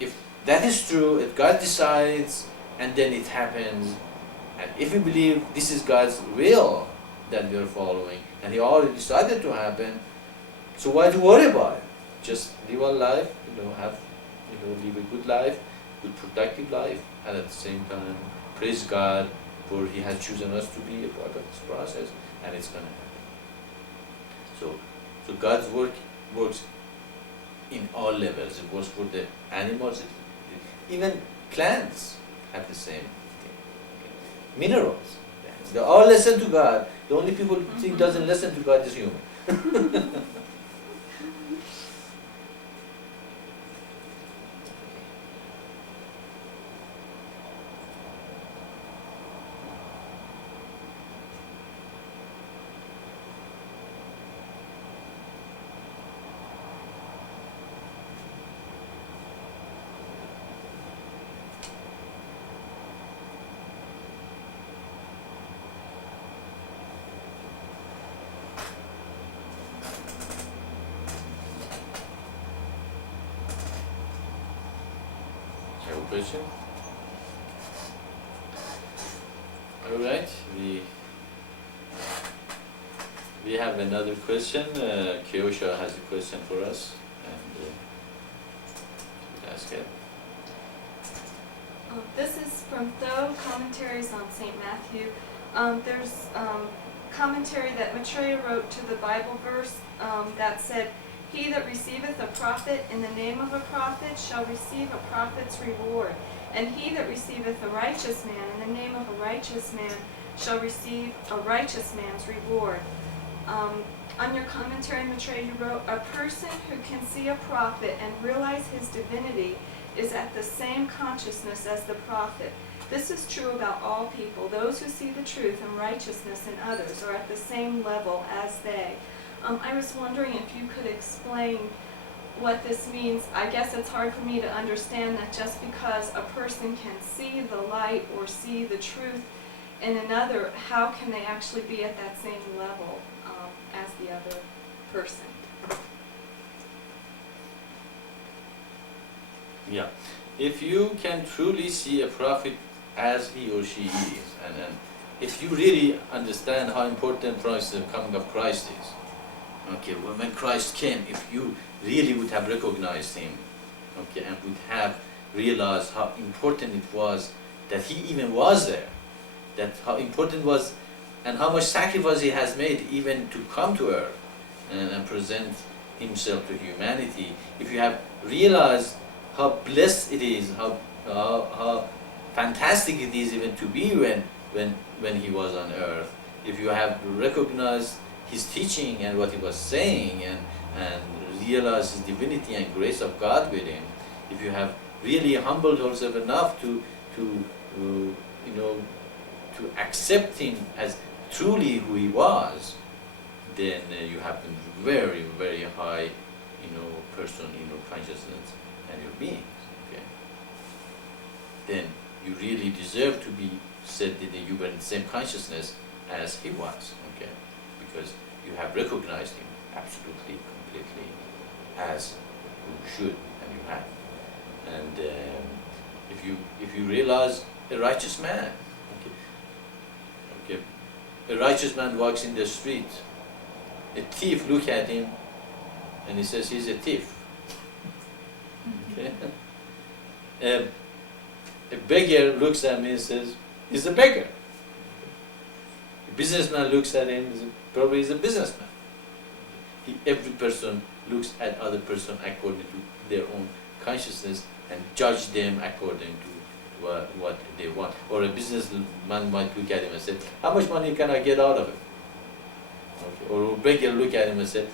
if that is true, if God decides and then it happens, and if we believe this is God's will that we are following, and He already decided to happen, so why do you worry about it? Just live our life, live a good life, good productive life, and at the same time praise God for He has chosen us to be a part of this process, and it's going to happen. So God's work works in all levels. It works for the animals, even plants have the same thing. Okay. Minerals, they all listen to God. The only people who think doesn't listen to God is human. Have a question? All right, we have another question. Kyosha has a question for us, and we'll ask it. This is from Tho Commentaries on St. Matthew. There's commentary that Maitreya wrote to the Bible verse that said, "He that receiveth a prophet in the name of a prophet shall receive a prophet's reward, and he that receiveth a righteous man in the name of a righteous man shall receive a righteous man's reward." On your commentary, Maitreya, you wrote, "A person who can see a prophet and realize his divinity is at the same consciousness as the prophet. This is true about all people. Those who see the truth and righteousness in others are at the same level as they." I was wondering if you could explain what this means. I guess it's hard for me to understand that just because a person can see the light or see the truth in another, how can they actually be at that same level as the other person? Yeah, if you can truly see a prophet as he or she is, and if you really understand how important the coming of Christ is, okay, when Christ came, if you really would have recognized Him, okay, and would have realized how important it was that He even was there, that how important was and how much sacrifice He has made even to come to earth and present Himself to humanity, if you have realized how blessed it is, how fantastic it is even to be when He was on earth, if you have recognized His teaching and what He was saying and realized His divinity and grace of God with Him, if you have really humbled yourself enough to accept Him as truly who He was, then you have been very, very high, person in your consciousness and your being. Okay. Then you really deserve to be said that you were in the same consciousness as He was. Okay, because you have recognized Him absolutely, completely as you should, and you have. And if you realize a righteous man, okay, a righteous man walks in the street, a thief look at him, and he says he's a thief. Okay, a beggar looks at me and says he's a beggar. A businessman looks at him, probably he's a businessman. Every person looks at other person according to their own consciousness and judge them according to what they want. Or a businessman might look at him and say, how much money can I get out of it? Okay. Or a beggar look at him and say,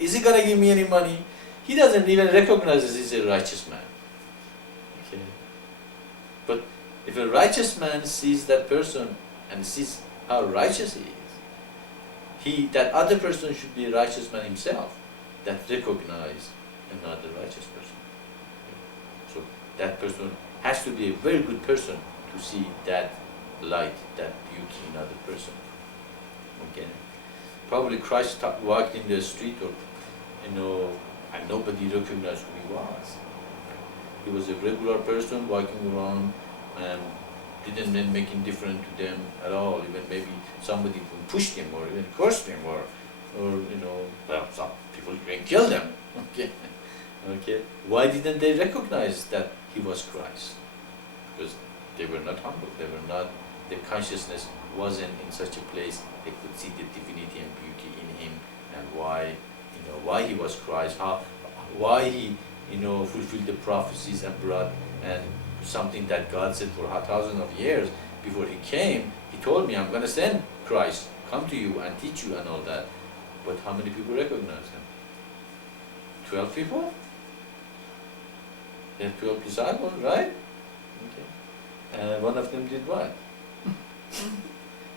is he going to give me any money? He doesn't even recognize that he's a righteous man. Okay. But if a righteous man sees that person and sees how righteous he is, that other person should be a righteous man himself, that recognize another righteous person. So that person has to be a very good person to see that light, that beauty in other person. Okay. Probably Christ walked in the street, or and nobody recognized who he was. He was a regular person walking around and didn't then make him different to them at all. Even maybe somebody pushed him or even cursed him or well, some people even killed him. Okay. Okay. Why didn't they recognize that he was Christ? Because they were not humble. They were not. Their consciousness wasn't in such a place they could see the divinity and beauty in him, and why he was Christ, why he fulfilled the prophecies and brought, and something that God said for thousands of years before he came. He told me, I'm going to send Christ, come to you and teach you and all that. But how many people recognize him? 12 people? They had 12 disciples, right? Okay. And one of them did what?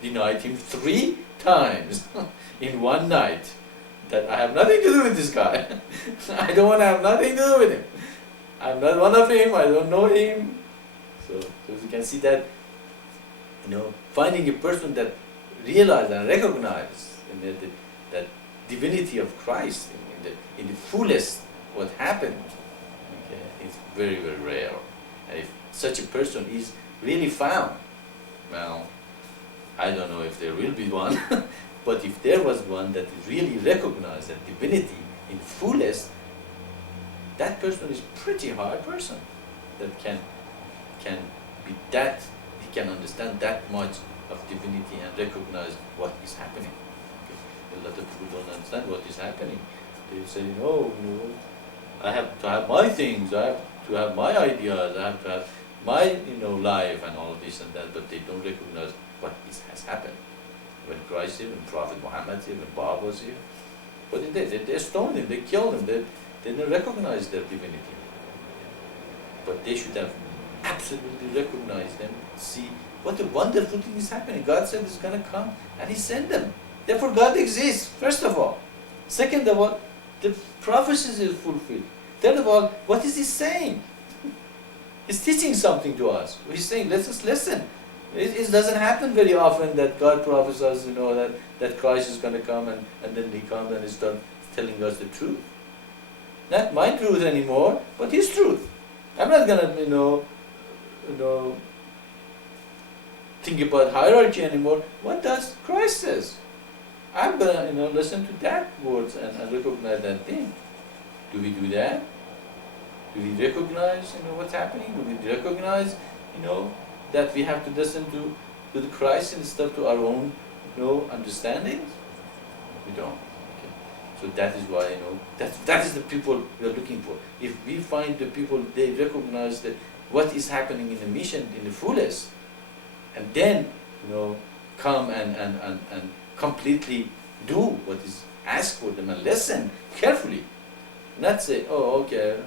Denied him 3 times in one night. That I have nothing to do with this guy. I don't want to have nothing to do with him. I'm not one of him, I don't know him. So you can see that, finding a person that realizes and recognizes that divinity of Christ in the fullest what happened, okay, it's very, very rare. And if such a person is really found, well, I don't know if there will be one, but if there was one that really recognized that divinity in fullest, that person is pretty hard person that can be that, he can understand that much of divinity and recognize what is happening. Okay. A lot of people don't understand what is happening. They say, no, I have to have my things, I have to have my ideas, I have to have my life and all this and that, but they don't recognize what has happened. When Christ here, when Prophet Muhammad here, when Baba was here, what did they? They stoned him, they killed him, they didn't recognize their divinity. But they should have absolutely recognized them, see what a wonderful thing is happening. God said it's going to come, and He sent them. Therefore God exists, first of all. Second of all, the prophecies is fulfilled. Third of all, what is He saying? He's teaching something to us. He's saying, let us listen. It doesn't happen very often that God prophesies, that Christ is going to come and then He comes and He starts telling us the truth. Not my truth anymore, but His truth. I'm not going to, think about hierarchy anymore. What does Christ says? I'm going to, listen to that words and recognize that thing. Do we do that? Do we recognize, what's happening? Do we recognize, that we have to listen to the Christ instead of to our own, understandings? We don't. Okay. So that is why, that is the people we are looking for. If we find the people, they recognize that what is happening in the mission in the fullest, and then, come and completely do what is asked for them and listen carefully. Not say, oh, okay,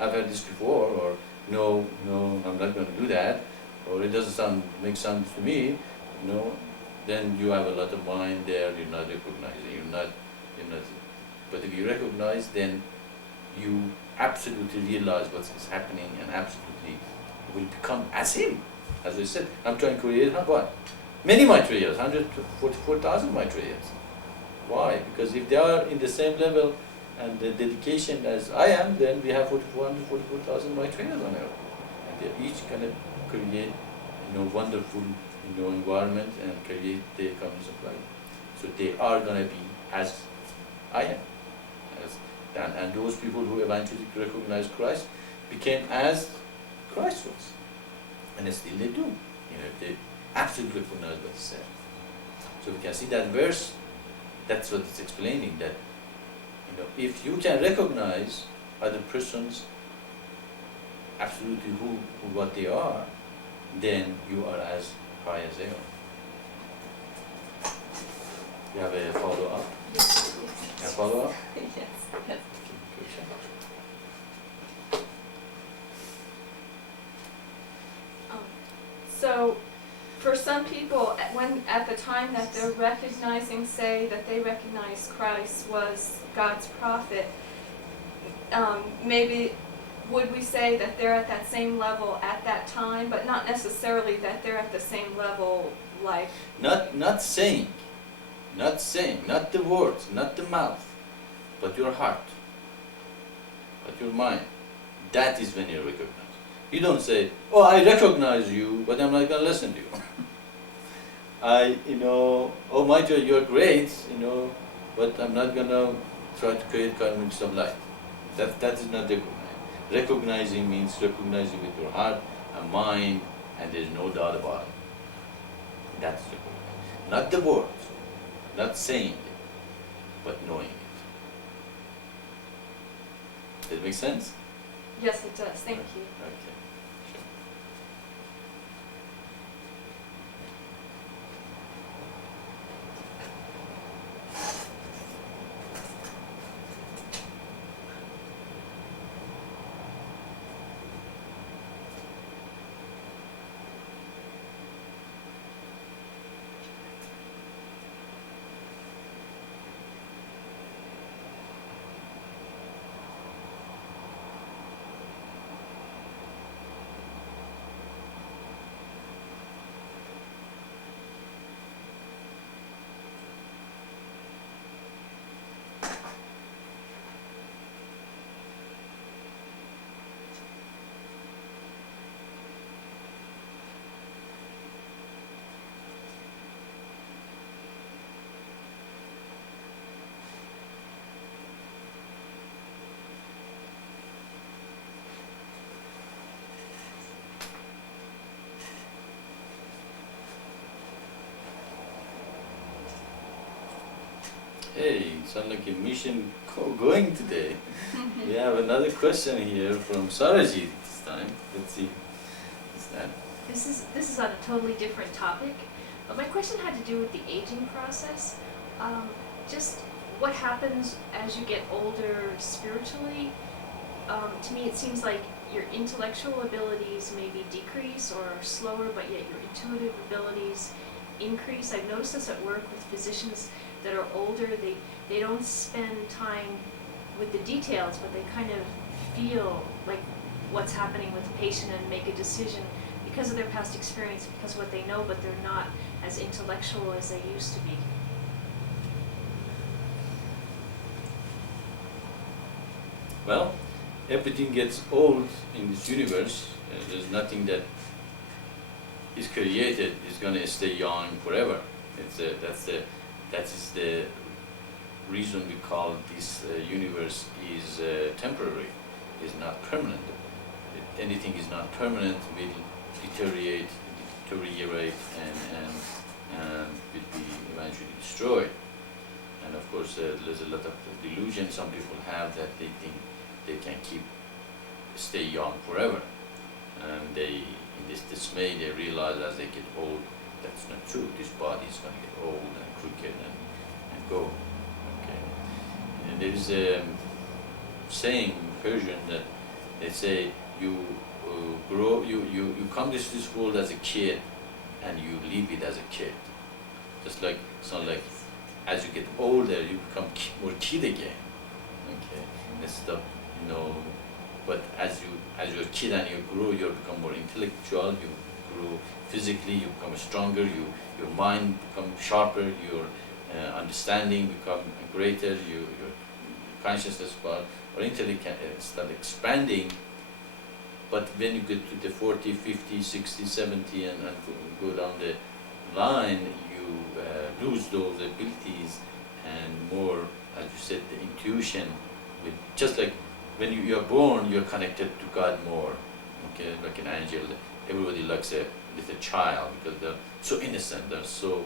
I've heard this before, or no, I'm not going to do that, or it doesn't make sense to me, then you have a lot of mind there, you're not recognizing, you're not, but if you recognize, then you absolutely realize what is happening and absolutely will become as Him. As I said, I'm trying to create, what? Many Maitreyas, 144,000 Maitreyas. Why? Because if they are in the same level and the dedication as I am, then we have 144,000 Maitreyas on earth. And they're each going to create, wonderful, environment and create the economies of life. So they are going to be as I am. And those people who eventually recognized Christ became as Christ was. And still they do. They absolutely recognize what He said. So we can see that verse, that's what it's explaining, that if you can recognize other persons absolutely who what they are, then you are as high as they are. You have a follow-up? Yes. A follow-up? Yes. So, for some people, at the time that they're recognizing, say that they recognize Christ was God's prophet, maybe would we say that they're at that same level at that time, but not necessarily that they're at the same level like. Not saying, not the words, not the mouth, but your heart, but your mind. That is when you recognize. You don't say, "Oh, I recognize you, but I'm not gonna listen to you." "Oh, Maitreya, you're great, but I'm not gonna try to create conviction of light." That is not recognizing. Recognizing means recognizing with your heart and mind, and there's no doubt about it. That's recognizing. Not the words, not saying it, but knowing it. Does it make sense? Yes, it does. Thank you. Okay. Sure. Hey, it sounds like a mission going today. We have another question here from Sarajit this time. Let's see. What's that? This is on a totally different topic, but my question had to do with the aging process. Just what happens as you get older spiritually. To me, it seems like your intellectual abilities maybe decrease or are slower, but yet your intuitive abilities increase. I've noticed this at work with physicians that are older. They don't spend time with the details, but they kind of feel like what's happening with the patient and make a decision because of their past experience, because of what they know, but they're not as intellectual as they used to be. Well, everything gets old in this universe. There's nothing that is created is going to stay young forever. That is the reason we call this universe is temporary, is not permanent. Anything is not permanent will deteriorate, and will be eventually destroyed. And of course, there's a lot of delusion some people have that they think they can stay young forever, and they, in this dismay, they realize as they get old, that's not true. This body is going to get old and crooked and go. Okay. And there is a saying in Persian that they say you come to this world as a kid and you leave it as a kid. Just like as you get older, you become more kid again. Okay. Instead of, but as you're a kid and you grow, you become more intellectual. You grow physically, you become stronger. Your mind becomes sharper. Your understanding become greater. Your consciousness or intellect can start expanding. But when you get to the 40, 50, 60, 70 and go down the line, you lose those abilities and more, as you said, the intuition. Just like when you are born, you're connected to God more. Okay, like an angel. Everybody likes a little child because they're so innocent, they're so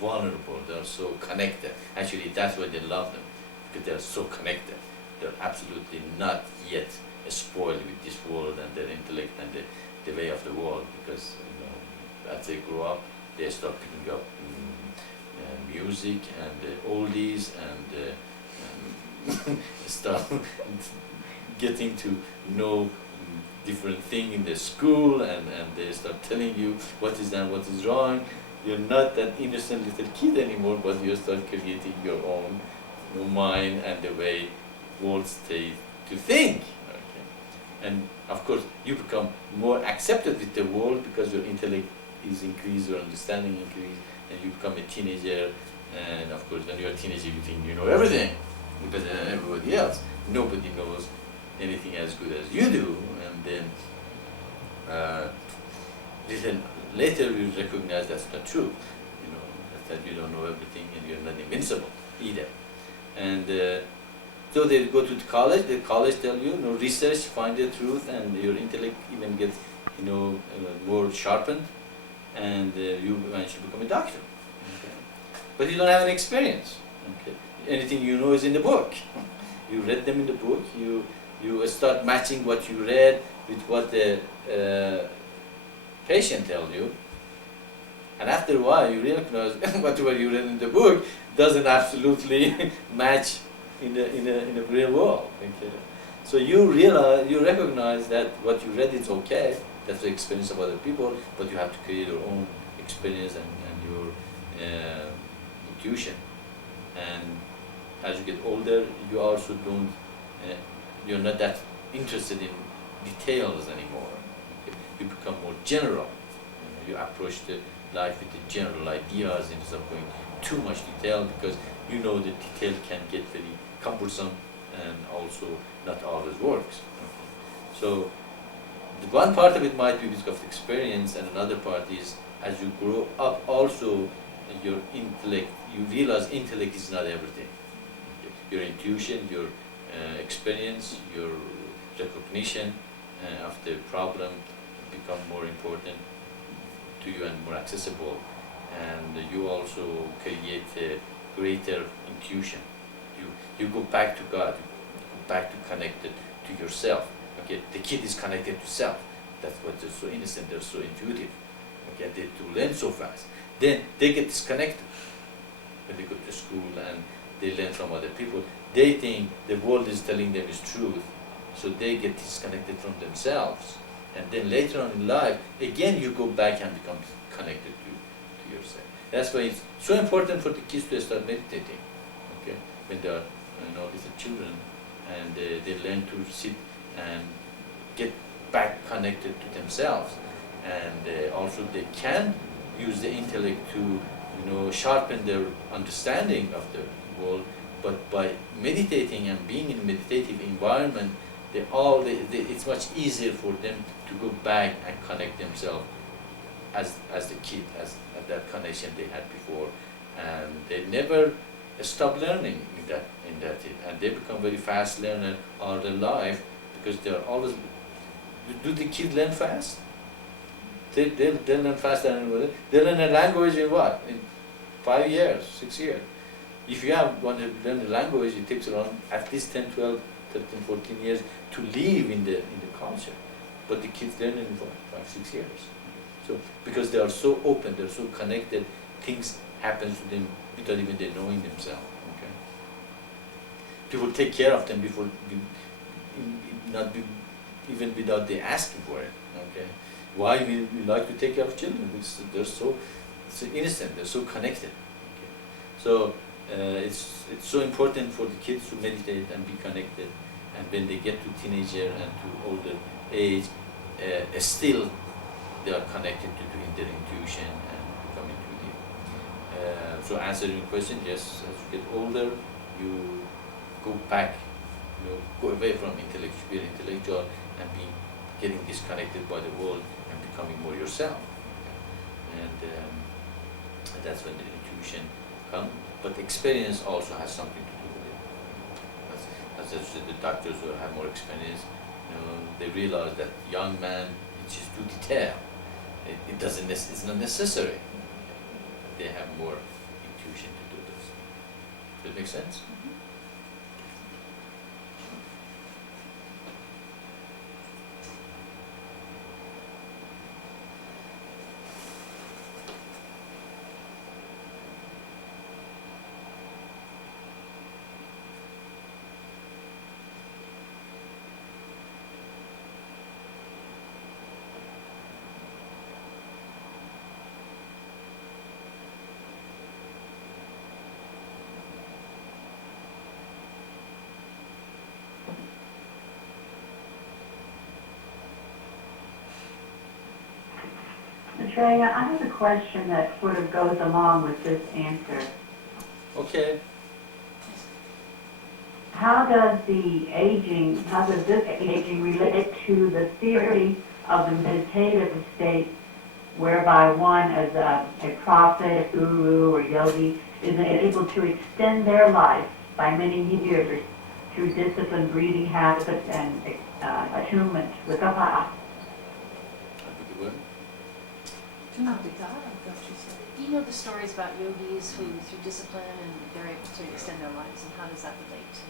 vulnerable, they're so connected. Actually, that's why they love them, because they're so connected. They're absolutely not yet spoiled with this world and their intellect and the way of the world, because as they grow up, they start picking up music and oldies and start getting to know different thing in the school, and they start telling you what is done, what is wrong. You're not that innocent little kid anymore, but you start creating your own mind and the way world state to think. Okay? And of course, you become more accepted with the world because your intellect is increased, your understanding increased, and you become a teenager. And of course, when you're a teenager, you think you know everything better than everybody else. Nobody knows anything as good as you do. And then little later, you recognize that's not true. You know that you don't know everything, and you're not invincible either. And so they go to the college. The college tell you, research, find the truth, and your intellect even gets, more sharpened, and you eventually become a doctor. Okay. But you don't have any experience. Okay. Anything you know is in the book. You read them in the book. You start matching what you read with what the patient tells you, and after a while you recognize whatever you read in the book doesn't absolutely match in the real world. Okay. So you recognize that what you read is okay. That's the experience of other people, but you have to create your own experience and your intuition. And as you get older, you also don't. You're not that interested in details anymore. Okay. You become more general. You approach the life with the general ideas instead of going too much detail, because you know the detail can get very cumbersome and also not always works. Okay. So the one part of it might be because of experience, and another part is as you grow up also your intellect, you realize intellect is not everything. Okay. Your intuition, your experience, your recognition of the problem become more important to you and more accessible, and you also create a greater intuition. You go back to God, you go back to connected to yourself. Okay, the kid is connected to self. That's what they're so innocent, they're so intuitive. Okay, they to learn so fast. Then they get disconnected when they go to school and they learn from other people. They think the world is telling them is truth, so they get disconnected from themselves. And then later on in life, again you go back and become connected to yourself. That's why it's so important for the kids to start meditating. Okay, when they are little children, and they learn to sit and get back connected to themselves, and also they can use the intellect to sharpen their understanding of the world. But by meditating and being in a meditative environment, it's much easier for them to go back and connect themselves as the kid, as that connection they had before, and they never stop learning in that and they become very fast learner all their life, because they are always. Do the kids learn fast? They learn faster than anybody. They learn a language in what? In 5 years, 6 years. If you want to learn a language, it takes around at least 10, 12, 13, 14 years to live in the culture. But the kids learn in 5, 6 years. So because they are so open, they're so connected, things happen to them without even they knowing themselves. Okay. People take care of them before, even without they asking for it. Okay. Why we like to take care of children? Because they're so innocent, they're so connected. Okay. So it's so important for the kids to meditate and be connected, and when they get to teenager and to older age, still they are connected to their intuition and become intuitive. So answering your question, yes, as you get older, you go back, go away from intellectual and be getting disconnected by the world and becoming more yourself. And that's when the intuition comes. But experience also has something to do with it. As I said, the doctors who have more experience, they realize that young man, just do detail. It's not necessary. They have more intuition to do this. Does that make sense? Maitreya, I have a question that sort of goes along with this answer. Okay. How does this aging relate to the theory of the meditative state whereby one, as a prophet, a guru, or yogi, is able to extend their life by many years through disciplined breathing habits and attunement with the heart? You know the stories about yogis who, through discipline, and they're able to extend their lives, and how does that relate to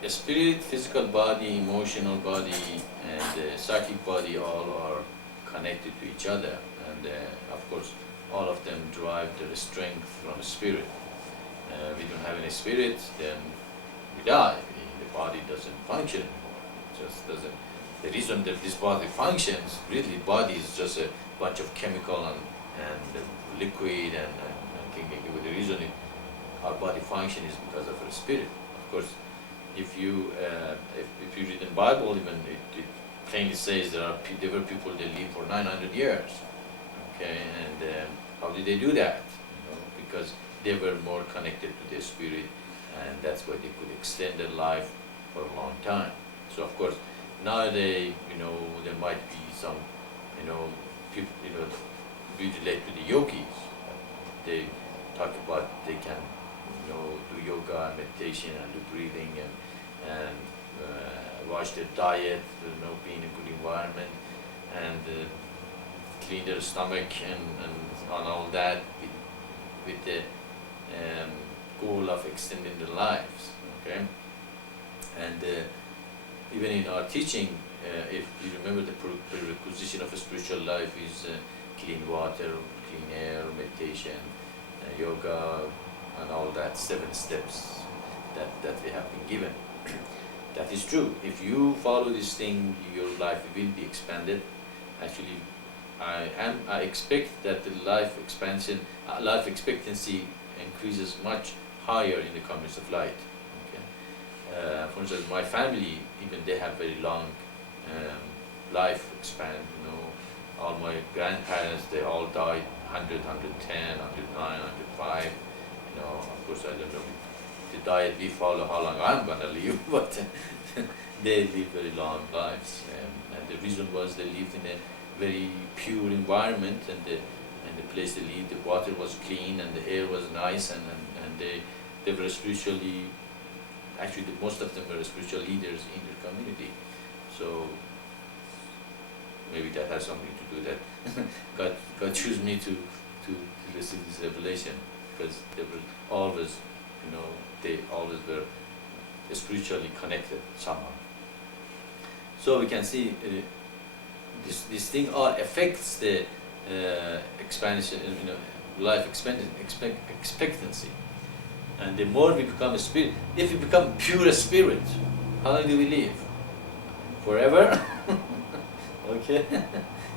The spirit, physical body, emotional body, and psychic body all are connected to each other, and of course all of them derive their strength from spirit. We don't have any spirit, then we die. The body doesn't function anymore. It just doesn't. The reason that this body functions, really, body is just a bunch of chemical and liquid and things. The reason our body function is because of our spirit. Of course, if you read the Bible, even it plainly says there were people that live for 900 years. Okay, and how did they do that? Because they were more connected to their spirit, and that's why they could extend their life for a long time. So of course, nowadays, there might be some, people, we relate to the yogis. They talk about they can, do yoga and meditation and do breathing and watch their diet, be in a good environment and clean their stomach and all that with the goal of extending their lives. Okay, and even in our teaching, if you remember, the prerequisite of a spiritual life is clean water, clean air, meditation, yoga, and all that 7 steps that we have been given. That is true. If you follow this thing, your life will be expanded. Actually, I expect that the life expectancy increases much higher in the comings of light. Okay. For instance, my family, even they have very long life span. All my grandparents, they all died 100, 110, 109, 105. Of course, I don't know the diet we follow, how long I'm gonna live, but they live very long lives. And the reason was they lived in a very pure environment, and the place they lived, the water was clean and the air was nice, and they were spiritually, actually most of them were spiritual leaders in their community. So maybe that has something to do that God chose me to receive this revelation, because they were always, they always were spiritually connected somehow. So we can see this thing all affects the expansion, life expectancy. And the more we become a spirit, if we become pure spirit, how long do we live? Forever? Okay.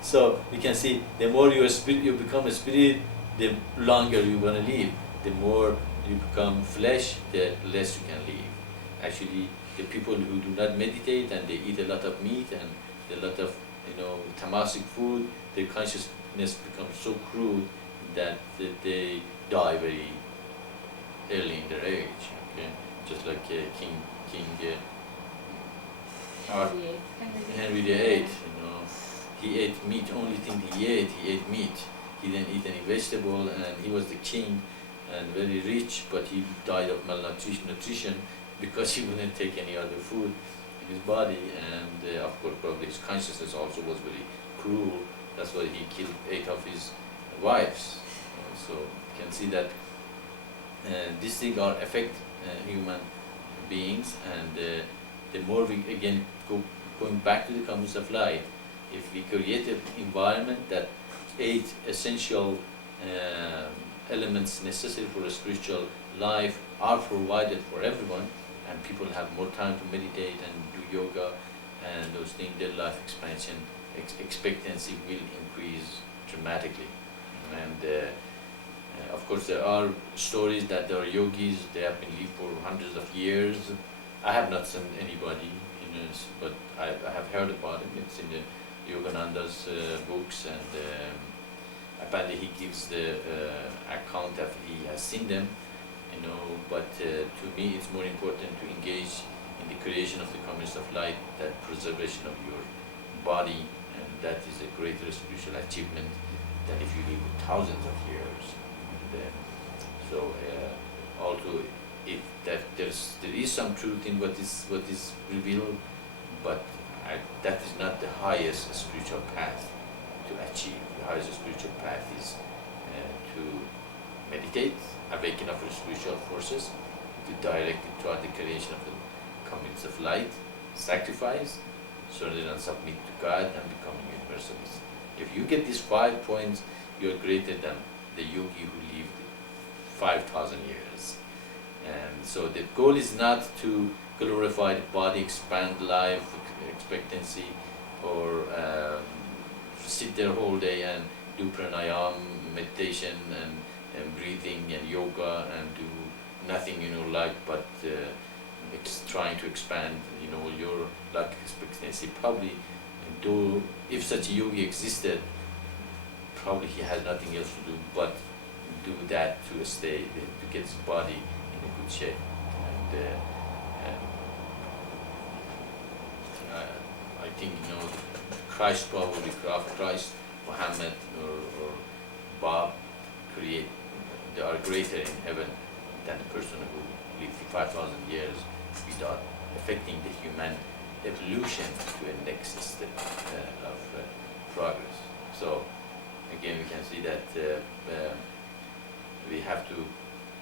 So you can see, the more you become a spirit, the longer you're gonna live. The more you become flesh, the less you can live. Actually, the people who do not meditate and they eat a lot of meat and a lot of tamasic food, their consciousness becomes so crude that they die very early in their age. Okay, just like King Henry VIII. He ate meat. Only thing he ate meat. He didn't eat any vegetable, and he was the king and very rich, but he died of malnutrition because he wouldn't take any other food in his body, and of course probably his consciousness also was very cruel. That's why he killed 8 of his wives. So you can see that these things are affect human beings, and the more we again going back to the concept of light, if we create an environment that 8 essential elements necessary for a spiritual life are provided for everyone, and people have more time to meditate and do yoga and those things, their life expansion expectancy will increase dramatically. And of course there are stories that there are yogis, they have been lived for hundreds of years. I have not seen anybody, Yes, but I have heard about it. It's in the Yogananda's books, and apparently he gives the account that he has seen them, you know. But to me, it's more important to engage in the creation of the communist of light, that preservation of your body, and that is a greater spiritual achievement than if you live thousands of years. And, so although if there is some truth in what is revealed, but that is not the highest spiritual path to achieve. The highest spiritual path is to meditate, awaken of your spiritual forces, to direct it toward the creation of the communities of light, sacrifice, surrender and submit to God, and becoming universalist. If you get these 5 points, you are greater than the yogi who lived 5,000 years. And so the goal is not to glorify the body, expand life expectancy, or sit there whole day and do pranayam, meditation, and breathing and yoga, and do nothing in your life but trying to expand, you know, your life expectancy. Probably, though, if such a yogi existed, probably he has nothing else to do but do that to stay, to get his body in a good shape. And I think, you know, Christ probably, Christ, Muhammad, or Bob they are greater in heaven than the person who lived 5,000 years without affecting the human evolution to a next step of progress. So again, we can see that we have to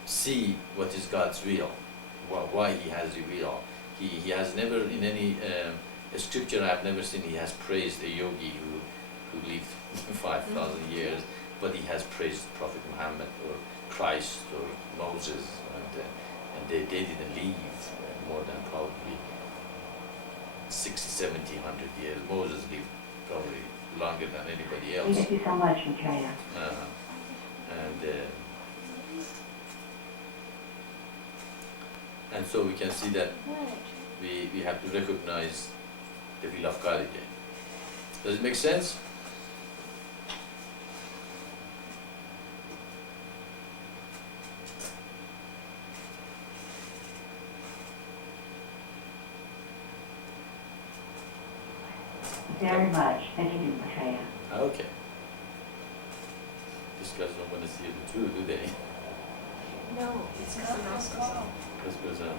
see what is God's will, why He has revealed. He has never, in any scripture I have never seen, He has praised a yogi who lived 5,000 years, but He has praised Prophet Muhammad or Christ or Moses, and they didn't live more than probably 60, 70, 100 years. Moses lived probably longer than anybody else. Thank you so much, Maitreya. And so we can see that we have to recognize the will of God again. Does it make sense? Very much. Thank you, Maitreya. Okay. These guys don't want to see the truth, do they? No, it's because the mouse goes off. This goes up.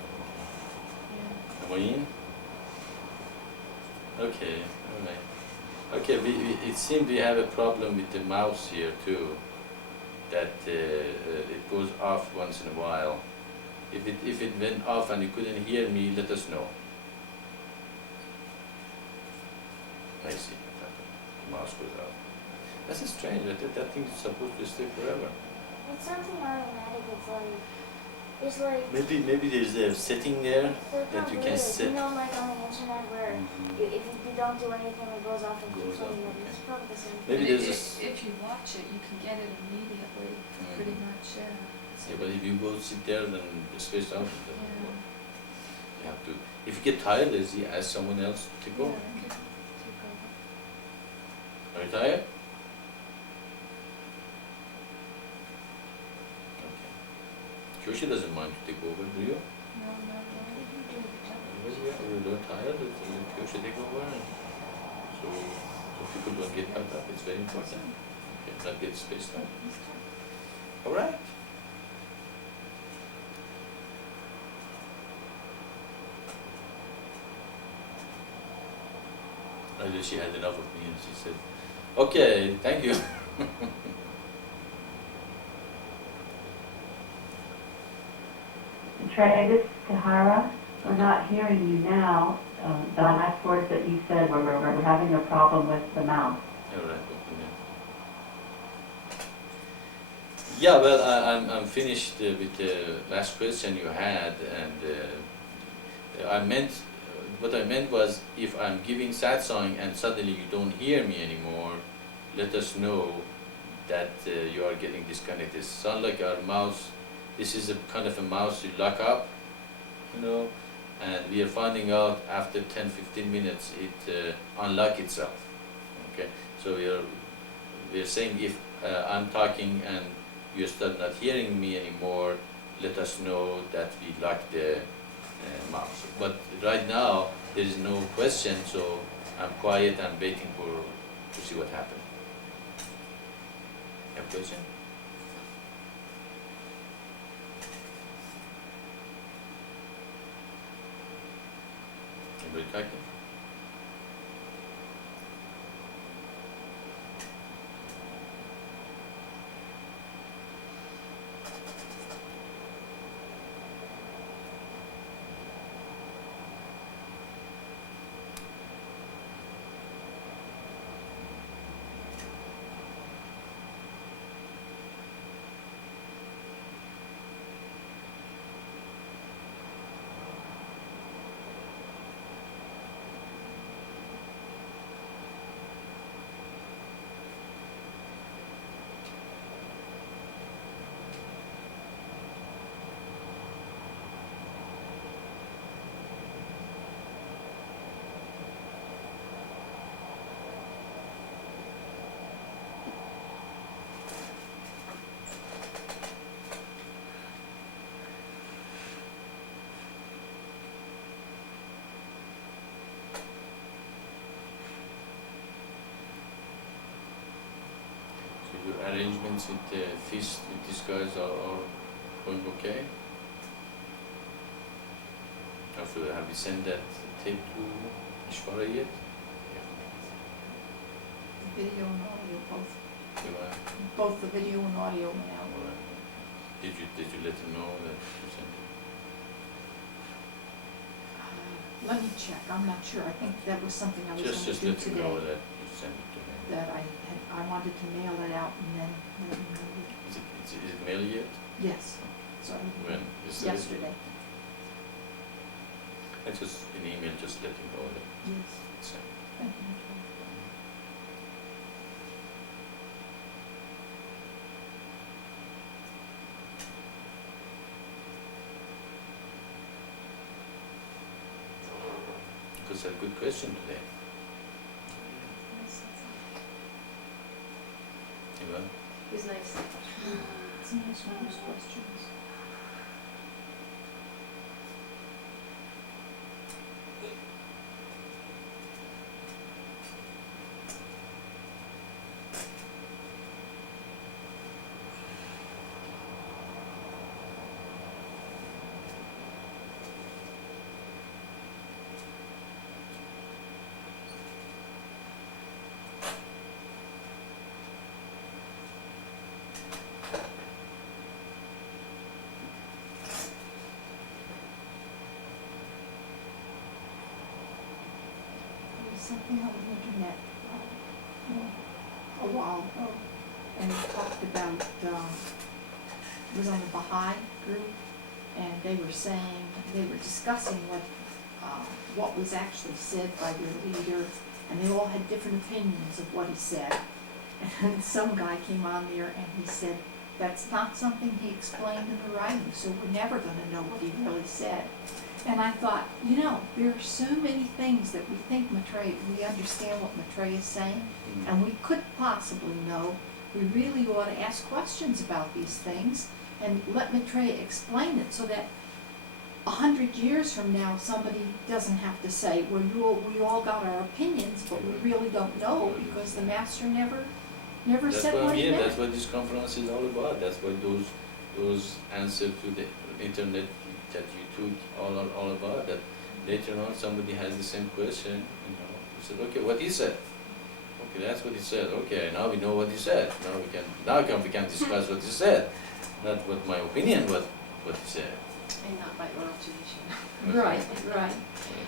Am I in? Okay, alright. Okay, it seems we have a problem with the mouse here too, that it goes off once in a while. If it went off and you couldn't hear me, let us know. I see. The mouse goes out. That's strange. That thing is supposed to stay forever. It's something automatic. It's like Maybe there's a setting there that you can set. You know, like on the internet where if you don't do anything, it goes off and keeps on you. It's probably the same. Maybe there's this. If you watch it, you can get it immediately, pretty much. Yeah, but if you go sit there, then it's spaced out. Yeah. You have to. If you get tired, lazy, ask someone else to take over. Are you tired? Okay. Kyoshi doesn't mind to take over, do you? No, no, You're tired, Kyoshi take over. So people don't get held up. It's very important. Okay, not get spaced out. All right. I guess she had enough of me and she said, okay, thank you. Maitreya, this is Tahara. We're not hearing you now. The last words that you said were we're having a problem with the mouse. All right. Yeah, well, I'm finished with the last question you had, and what I meant was, if I'm giving satsang and suddenly you don't hear me anymore, let us know that you are getting disconnected. It's not like our mouse. This is a kind of a mouse you lock up, you know, and we are finding out after 10-15 minutes it unlock itself. Okay, so we are saying if I'm talking and you start not hearing me anymore, let us know that we lock the mouse. But right now there is no question, so I'm quiet and waiting to see what happens. Have a question? Anybody talking? Your arrangements with the feast with these guys are going okay? Have you sent that tape to Ishvara yet? The video and audio, both, You, both the video and audio went out. did you let them know that you sent it? Let me check, I'm not sure, I think that was something I was Just gonna do let them know today, that you sent it to me. that I wanted to mail it out and then let them know. Is it mailed yet? Yes, sorry. When? Yesterday? Yesterday, I just, an email, just let them know that yes, it's sent. thank you. Because a good question today. Ivan? He's nice. It's a nice one, those questions. Something on the internet a while ago, and it talked about, it was on the Baha'i group, and they were saying, they were discussing what was actually said by their leader, and they all had different opinions of what he said. And some guy came on there and he said, that's not something he explained in the writing, so we're never gonna know what he really said. And I thought, you know, there are so many things that we think Maitreya, we understand what Maitreya is saying, and we could possibly know. We really ought to ask questions about these things and let Maitreya explain it so that 100 years from now, somebody doesn't have to say, well, we all got our opinions, but we really don't know because the master never That's said what what he meant. That's what this conference is all about. That's what those answers to the internet that you took all about. That later on somebody has the same question, you said, okay, what he said. Okay, that's what he said. Okay, now we know what he said. Now we can discuss what he said, not what my opinion what he said. And not by oral tradition. Right.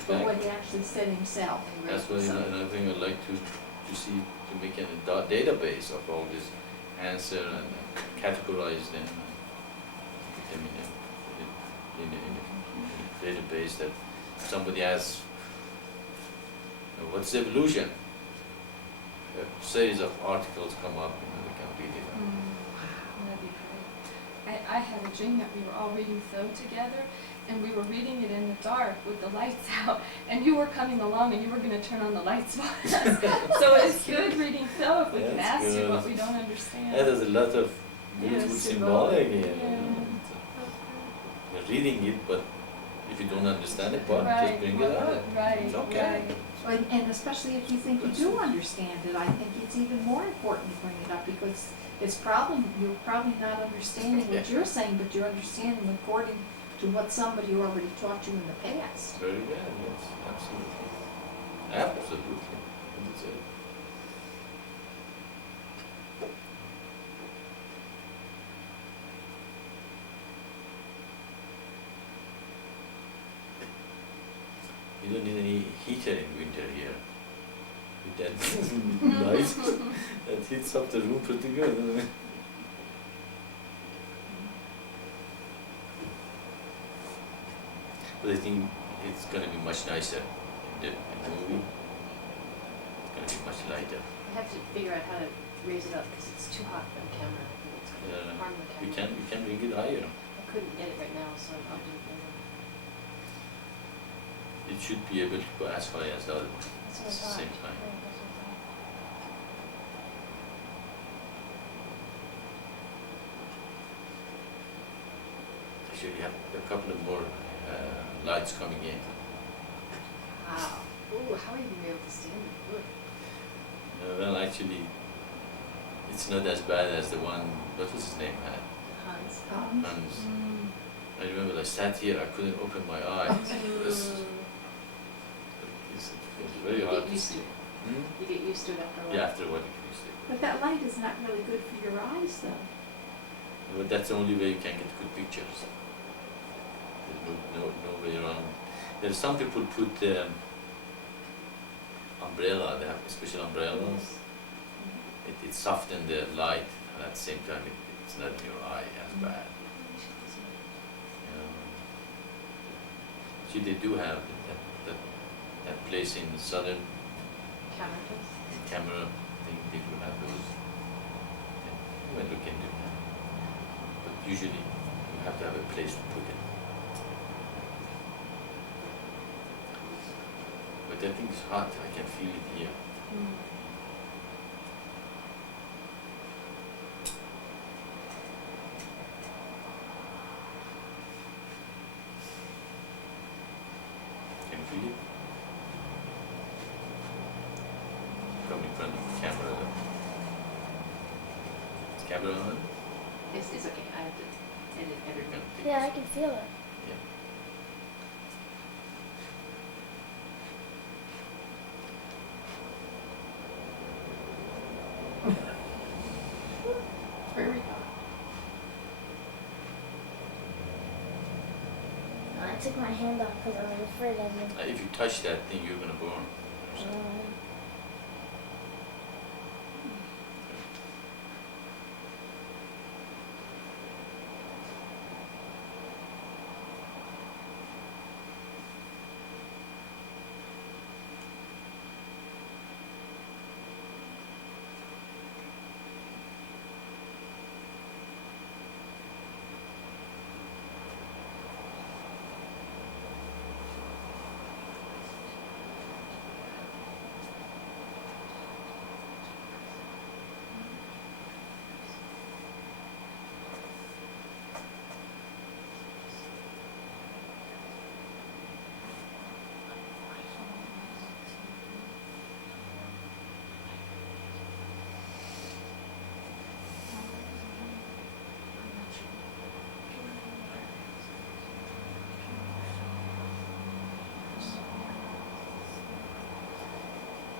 But Exactly. what he actually said himself. That's what another thing I'd like to see, to make a database of all these answers and categorize them and put them in a database that somebody asks, what's evolution? A series of articles come up, they can read it. That'd be great. I had a dream that we were all reading Tho together, and we were reading it in the dark with the lights out, and you were coming along and you were going to turn on the lights for us. So it's good reading Tho if we can That's ask you good. what we don't understand. Yeah, there's a lot of Yeah, beautiful symbolic, symbolic here. yeah. You're reading it, but if you don't understand it, but just Right, bring it out. right, It's okay. right. And especially if you think you do understand it, I think it's even more important to bring it up because you're probably not understanding what you're saying, but you're understanding according to what somebody already taught you in the past. Very good, yes, absolutely. Absolutely. That's it. You don't need any heater in winter here. With that light, that heats up the room pretty good, doesn't it? But I think it's gonna be much nicer in the movie. It's gonna be much lighter. I have to figure out how to raise it up because it's too hot for the camera. I think it's going to harm the We camera. can bring it higher. I couldn't get it right now, so I'll do it later. It should be able to go as high as the other one. That's At what I the thought. same time. Right, that's what I thought. Actually, you have a couple of more lights coming in. Wow. Ooh, how are you going to be able to stand it? Good. Well, actually, it's not as bad as the one, what was his name, Hans. Hans. I remember I sat here, I couldn't open my eyes. It's very You hard get to used see. to it. Hmm? You get used to it after a while. Yeah, after a while you can use it. But that light is not really good for your eyes, though. But that's the only way you can get good pictures. There's no way around. There's some people put umbrella, they have special umbrellas. It softens the light, and at the same time it's not in your eye as bad. See, they do have that place in the southern Cameras. camera thing, they do have those. Yeah, you might look into that. But usually you have to have a place to put it. But that thing is hot, I can feel it here. Can you feel it? Coming from the camera. Is camera on? It's okay. I have to edit You everything. can take Yeah, I this. can feel it. Yeah. Very hot. I took my hand off because I was afraid of it. If you touch that thing, you're gonna burn.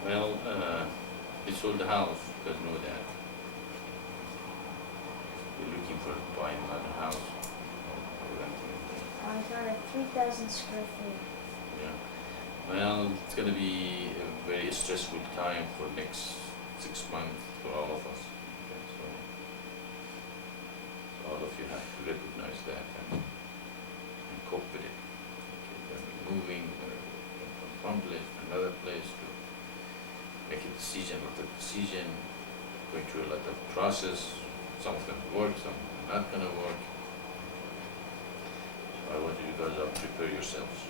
Well, we sold the house because know that. We're looking for buying another house. Or renting it. I got a 3,000 square feet. Yeah. Well, it's gonna be a very stressful time for next 6 months for all of us. Okay, so all of you have to recognize that and cope with it. Okay, when we're moving, we're going from one place to another place to make a decision, what the decision, going through a lot of process. Some of them work, some are not gonna work. I want you guys to prepare yourselves.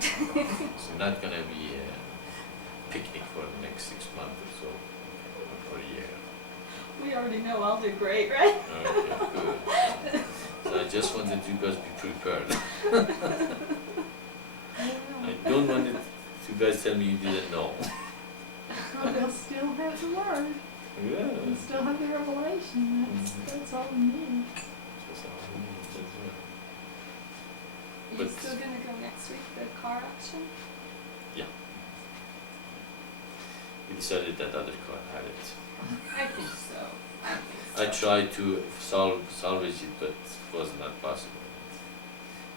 It's not gonna be a picnic for the next 6 months or so, or for a year. We already know I'll do great, right? Okay, good. So I just wanted you guys to be prepared. I don't want you guys tell me you didn't know. Well, they'll still have the word. Yeah. They'll still have the revelation. That's all we need. That's all I need, that's right. Are you But- still gonna go next week, the car auction? We decided that other car had it. I think so. I tried to salvage it, but it was not possible.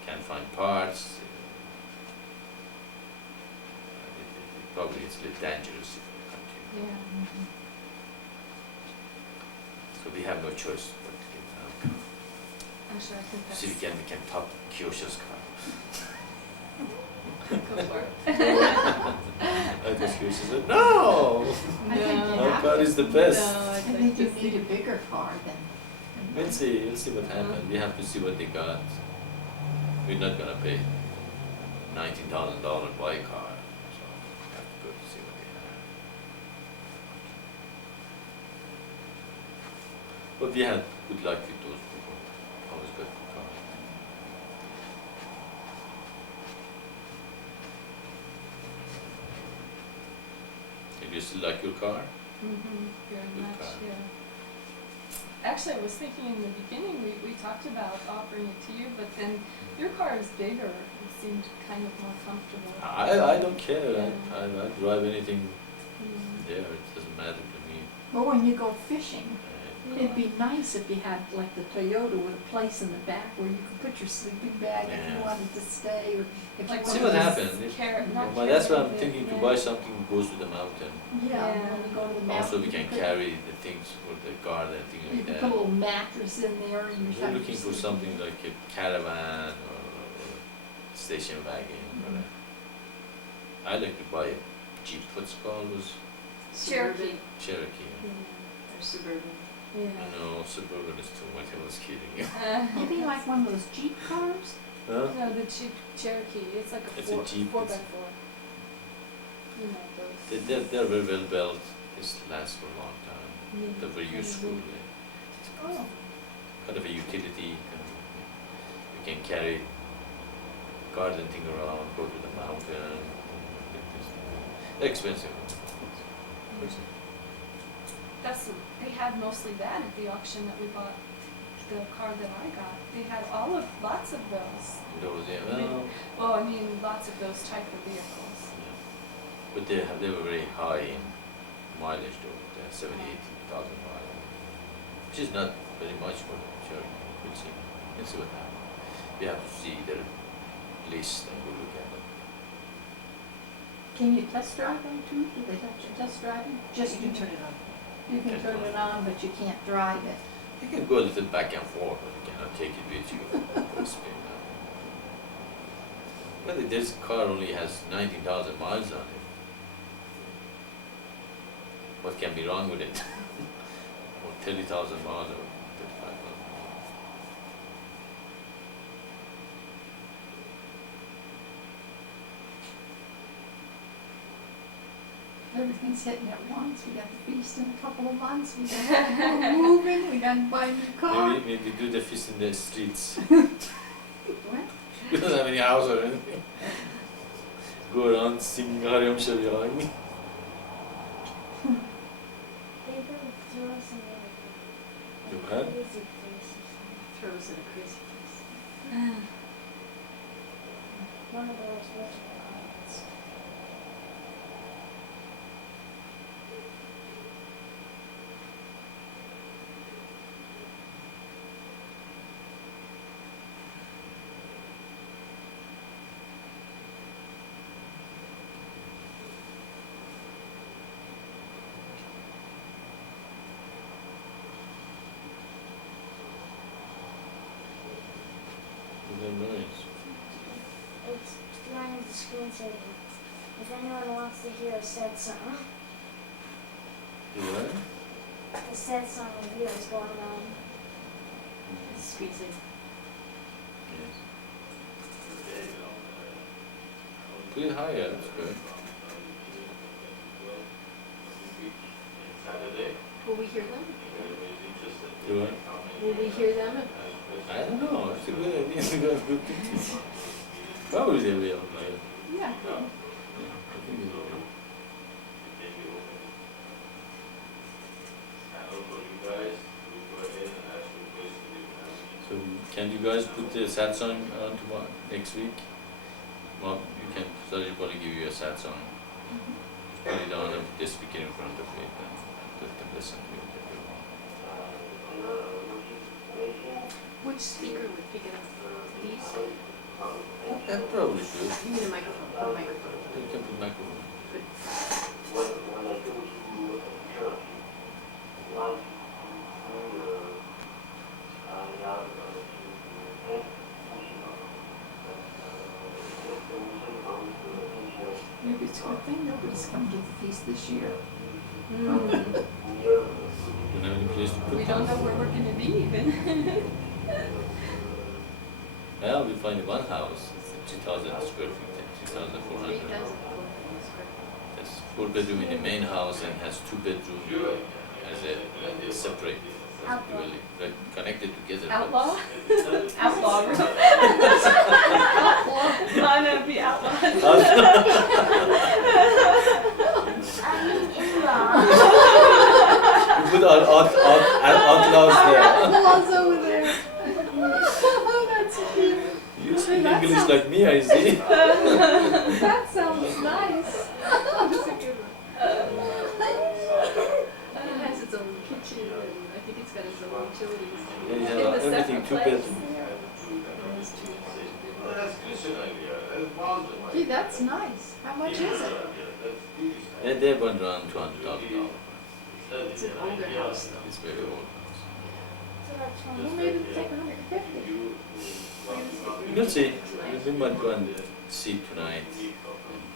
Can't find parts. Probably it's a little dangerous if we continue. Yeah. So we have no choice but to get out. Actually, I think that's. See if we can top Kyosha's car. Go for it. I guess Kyosha said, no! I think you Our have car to. is the best. I think you need a bigger car than. We'll see what happens. We have to see what they got. We're not gonna pay $19,000 buy a car, so we have to go to see what they have. But we had good luck with those people. Always got good cars. And you still like your car? Very Good much, car. yeah. Actually, I was thinking in the beginning, we talked about offering it to you, but then your car is bigger. It seemed kind of more comfortable. I don't care. Yeah. I drive anything Mm. there. It doesn't matter to me. But when you go fishing, Uh, it'd be nice if you had like the Toyota with a place in the back where you could put your sleeping bag if you Yeah. wanted to stay, or if Like you See one what of those happens. But that's why I'm thinking to buy something that goes to the mountain. Yeah, Yeah. when you go to the mountain. Also, we can you could- carry the things for the garden and things You like could that. put a little mattress in there and you We're have looking your for sleeping something bag. like a caravan or station wagon. Or I like to buy a Jeep. What's it called? Was Cherokee. Cherokee. Or Suburban. Yeah. No, Suburban is too much. I was kidding. Maybe like one of those Jeep cars? Huh? No, the Jeep Cherokee. It's like a It's a Jeep, four it's- by four. You know those. They're very well built. This lasts for a long time. Yeah. They're very useful. Oh. Kind of a utility. You can carry garden thing around, go to the mountain. They're expensive. They had mostly that at the auction that we bought. The car that I got, they had lots of those. Those, yeah, Well, I mean, lots of those type of vehicles. yeah. But they were very high in mileage though. They had 70,000 miles, which is not very much for the Cherokee. We'll see. We'll see what happens. We have to see their list and go look at it. Can you test drive them too? Do they let you test drive them? Just You can turn it on. You can turn it on, but you can't drive it. You can go a little back and forth, but you cannot take it with you full speed now. But this car only has 19,000 miles on it. What can be wrong with it? Or 30,000 miles or 35,000 miles. Everything's hitting at once. We got the feast in a couple of months. We got people moving. We got to buy a new car. Maybe do the feast in the streets. What? We don't have any house or anything. Go around singing Hariam Sharyang. They don't throw us in everything. You what? Crazy places. Throw us in a crazy place. One of those vertical islands. Very nice. It's line of the screensaver. If anyone wants to hear a Satsang, You what? the Satsang review is going on. Screensaver. Yes. Put it higher, that's good. Will we hear them? Do it. Will we hear them? I don't know, it's a good idea, it's a good thinking. Probably they will, right? Yeah. I think they will. So can you guys put the satsang on tomorrow, next week? Well, you can, Sajipali give you a satsang. Put it on and put the speaker in front of it and let them listen to it if they want. Which speaker would pick it up? These? That probably should. You mean a microphone? Oh, microphone. You can put microphone. Good. When I go to church, once I have Maybe it's a good thing nobody's come to the feast this year. Don't have any place to put We them. don't know where we're gonna be even. Well, we find one house, it's 2,000 square feet, 2,400. 3,000. There's 4 bedroom in the main house and has 2 bedroom as a separate dwelling, like connected together. but- Outlaw? Outlaw room. Lana be outlawed. I mean, in-law. We put our outlaws there. Outlaws over there. That's cute. You speak That English sounds- like me, I see. That sounds nice. That's a good one. It has its own kitchen, and I think it's got its own utilities. Yeah, you In have the everything separate 2 place. bedroom. Those two. Gee, that's nice. How much is it? Yeah, they went around $200,000. It's an older house though. It's very old house. So that's Well, one. maybe take 150. We'll see. We might go and see tonight and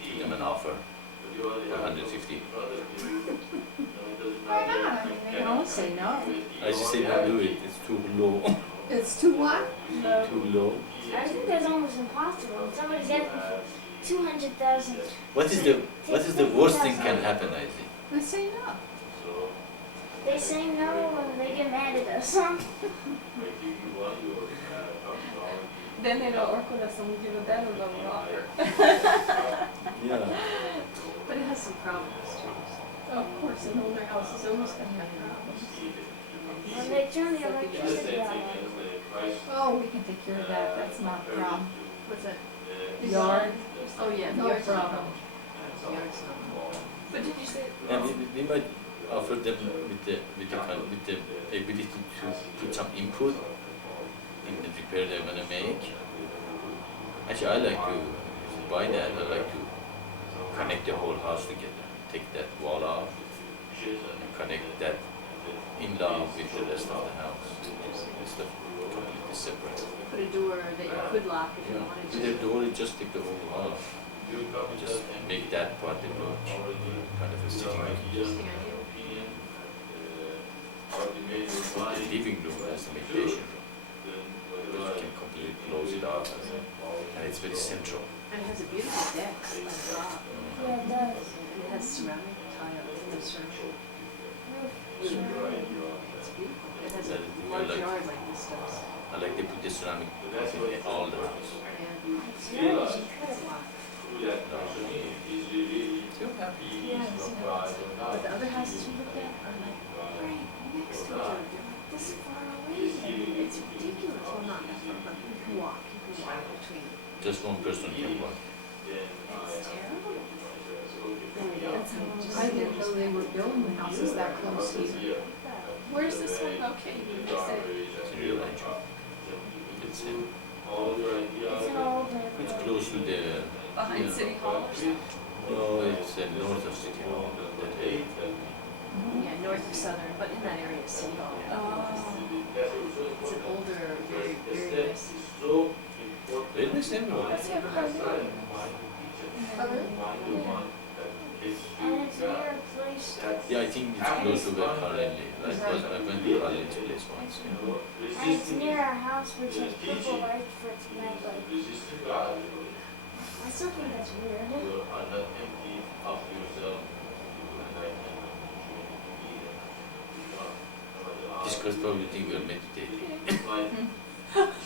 give them an offer for 150. Why not? I mean, they can always say no. I just say don't do it, it's too low. It's too what? Too low. I think that's almost impossible. Somebody's getting for 200,000. What is the worst thing can happen, I think? They say no. They say no and they get mad at us. Then they don't work with us and we give a better lower offer. Yeah. But it has some problems too. Of course, an older house is always gonna have problems. When they turn the electricity on. Oh, we can take care of that. That's not a problem. What's that? Yard, Oh yeah, the no yard's not problem. The yard's not. But did you say? And we might offer them with the ability to put some input in the repair they're gonna make. Actually, I like to buy that. I like to connect the whole house together. Take that wall off and connect that in-law with the rest of the house. Instead of completely separate. Put a door that you could lock if you wanted With to. the door, you just take the whole wall off. Just make that part the door, kind of a sitting room. Interesting idea. The living room as the meditation room. Because you can completely close it off and it's very central. And it has a beautiful deck on the top. Yeah, it does. And it has ceramic tile, ceramic. Roof. It's beautiful. It has a That is large like- yard like this does. I like they put the ceramic in all the house. And It's nice. it's a lot. So happy. Yeah, but the other houses we looked at are like right next to each other. They're like this far away. It's ridiculous. Well, not that far, but you can walk. You can walk between. Just one person can walk. It's terrible. I didn't know they were building houses that close here. Where's this one located? Did you say? It's a real angel. It's in. It's an old neighborhood. It's close to the. Behind Yeah. City Hall or something? No, it's north of City Hall. That area. Yeah, north of Southern, but in that area is City Hall. It's an older, very, very nice. Very nice neighborhood. Let's have Carly. And it's near a place. Yeah, I think it's close to where Carlin lives. I went to Carlin's place once. Yeah. And it's near our house, which has purple lights for its night light. I still think that's weird. You are not empty of yourself. This girl probably think we're meditating.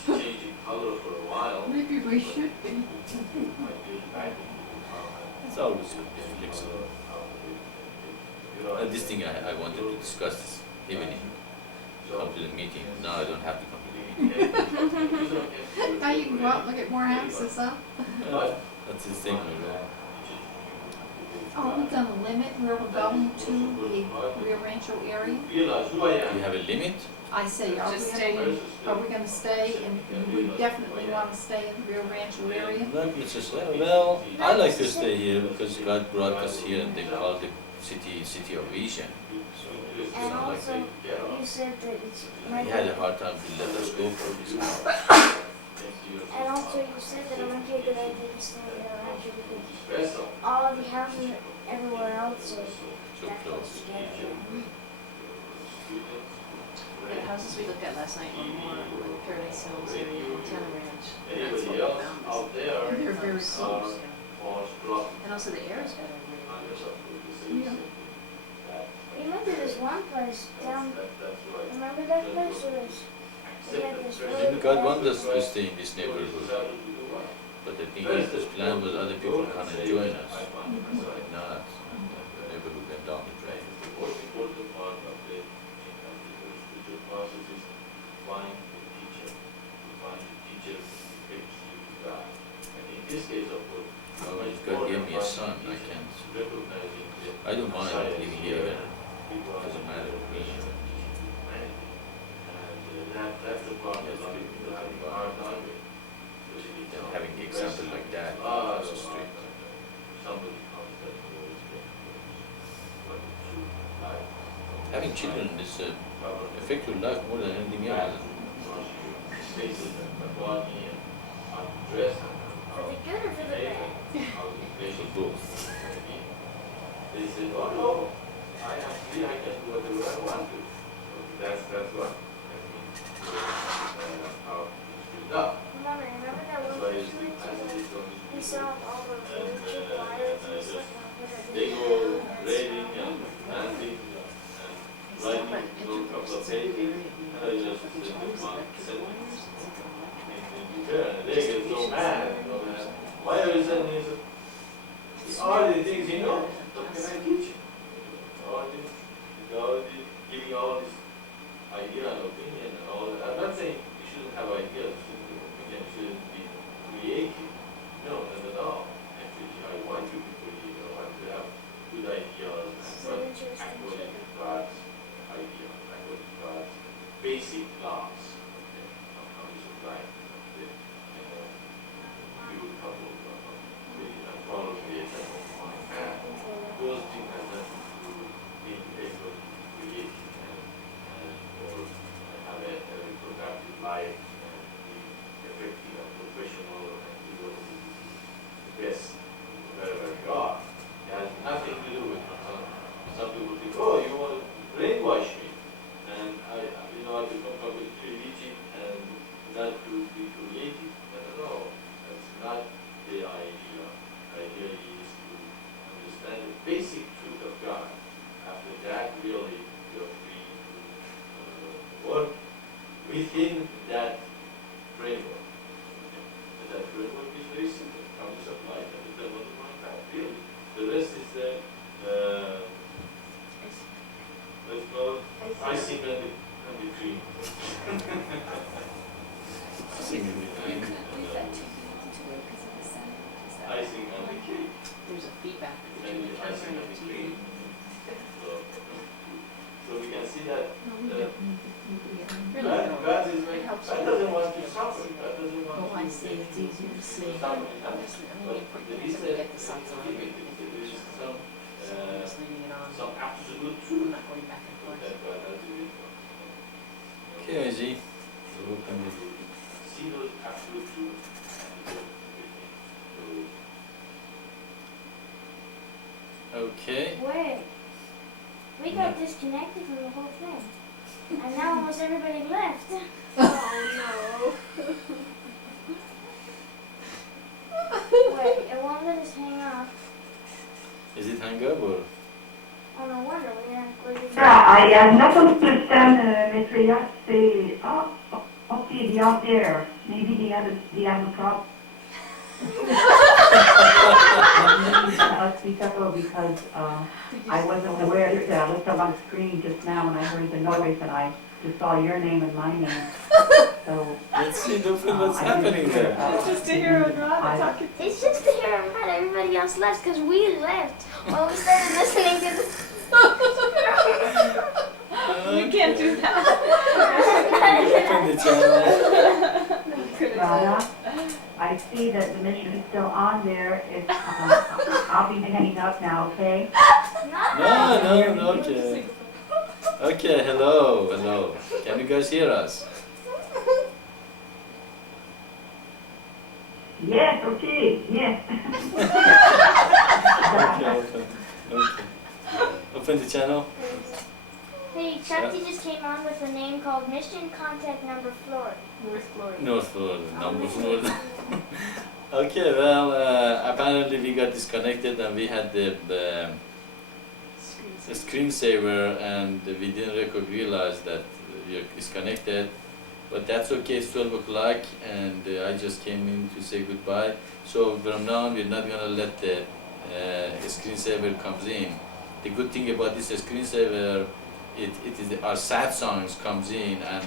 Changing color for a while. Maybe we should be. It's always good to be flexible. This thing I wanted to discuss this evening. Come to the meeting. Now I don't have to come to the meeting. Now you can go out and look at more houses, huh? That's the thing. Are we gonna limit where we're going to the Rio Rancho area? You have a limit? I say, are we gonna stay, and we definitely wanna stay in the Rio Rancho area? Not necessarily. Well, I like to stay here because God brought us here and they call the city of vision. So it's And not like also, you said that it's they had a hard time to let us go for this. And also, you said that it might be a good idea to stay in Rio Rancho because all the houses everywhere else are So that close. close together. The houses we looked at last night were more like Paradise Hills area, Montana Ranch. And that's what we found. And they're very close. Yeah. And also the air is better. Yeah. Remember this one place down, remember that place where we had this really God bad- wanted us to stay in this neighborhood. But the thing is, this plan was other people come and join us. But not. And the neighborhood went down the drain. Oh, if God gave me a son, I can't. I don't mind living here. Doesn't matter to me. And having the example like that across the street. Having children is affect your life more than anything else. For the good or for the bad? For both. They said, oh no, I am free, I can do whatever I want to. So that's what I mean. How it's done. Remember that That's one why person we saw all the chip wires and stuff? they go raiding and planting and writing a couple of pages, and I just sit with one sentence. And they get so mad, why are you sending this? All the things you know, what can I teach you? All this, giving all this idea and opinion and all that. I'm not saying you shouldn't have ideas, you shouldn't be creative. No, not at all. Actually, I want you to be creative. I want to have good ideas and according to God's ideas, according to God's basic laws. Okay, of how you supply the good couple of follow the example of my path. Those things have nothing to do with being able to create or have a productive life and be effective and professional and be able to do the best wherever you are. It has nothing to do with some people think, oh, you want to brainwash me and I become completely religious and not to be creative. Not at all. That's not the idea. The idea is to understand the basic truth of God. After that, really, you're free to work within that framework. And that framework is very simple. Comes of life and the devil of my path. Really. The rest is the let's call it icing on the cream. Icing on the cream. Icing on the cake. There's a feedback And between the the camera icing and on the the TV. cream. So we can see that God is It helps God you. doesn't want to suffer. God doesn't want Oh, I to see, it's easier to see. suffer. Obviously, I mean, But you there is put, get the sights on. there is So I'm just leaving it on. some absolute I'm truth not going back and forth. that God has given us. Okay, Izzy. So what can we do? See those absolute truths and go with Him. So Okay. Wait, We got disconnected from the whole thing. And now almost everybody left. Oh Wait, it won't let us hang up. Is it hang up or? Oh, no wonder. I not understand, Maitreya say, okay, they are there. Maybe they have a problem. I'll speak up because I wasn't aware that I looked up on the screen just now and I heard the noise and I just saw your name and my name. So Let's see, what's happening there. It's just to hear Rod talking. It's just to hear him, everybody else left because we left. Well, we started listening to this. We can't do that. Open the channel. Rana, I see that the mission is still on there. If, I'll be hanging up now, okay? No, okay. Okay, hello. Can you guys hear us? Yes, okay, yes. Okay. Open the channel. Hey, Shakti just came on with a name called Mission Contact Number Florida. North Florida, number Florida. Okay, well, apparently we got disconnected and we had the screensaver and we didn't realize that we are disconnected. But that's okay, it's 12 o'clock and I just came in to say goodbye. So from now on, we're not going to let the screensaver comes in. The good thing about this screensaver, it is our Satsangs comes in and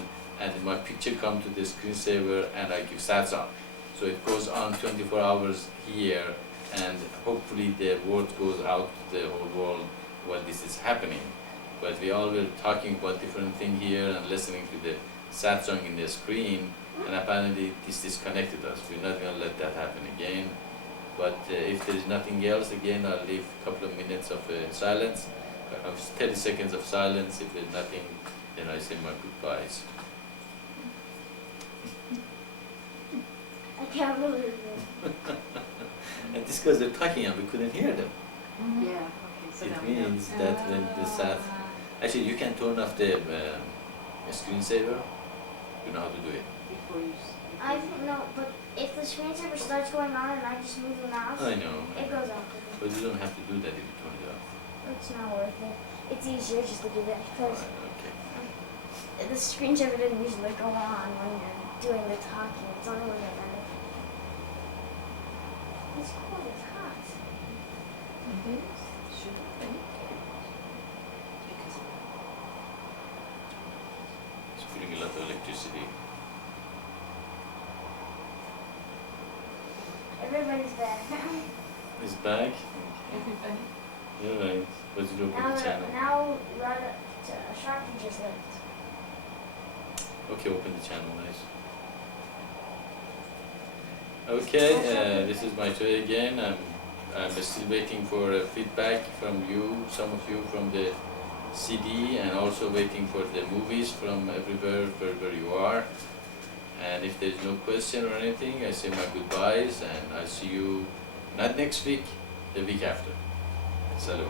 my picture comes to the screensaver and I give Satsang. So it goes on 24 hours here and hopefully the word goes out to the whole world while this is happening. But we all were talking about different things here and listening to the Satsang in the screen, and apparently this disconnected us. We're not going to let that happen again. But if there is nothing else, again, I'll leave a couple of minutes of silence, 30 seconds of silence. If there's nothing, then I say my goodbyes. I can't believe it. And this because they're talking and we couldn't hear them. Yeah, okay, so now It we know. means that when the Sat... Actually, you can turn off the screensaver. You know how to do it. Before you I don't know, but if the screensaver starts going on and I just move the mouse, I know. it goes off. But you don't have to do that if you turn it off. It's not worth it. It's easier just to do that because Okay. the screensaver doesn't usually go on when you're doing the talking. It's only when you're done. It's cold. It's hot. It's putting a lot of electricity. Everybody's back. It's back? Everybody? You're right. But you don't open the channel. Now Sharpie just left. Okay, open the channel, nice. Okay, this is Maitreya again. I'm still waiting for feedback from you, some of you from the CD, and also waiting for the movies from everywhere, wherever you are. And if there's no question or anything, I say my goodbyes, and I see you not next week, the week after. Salut.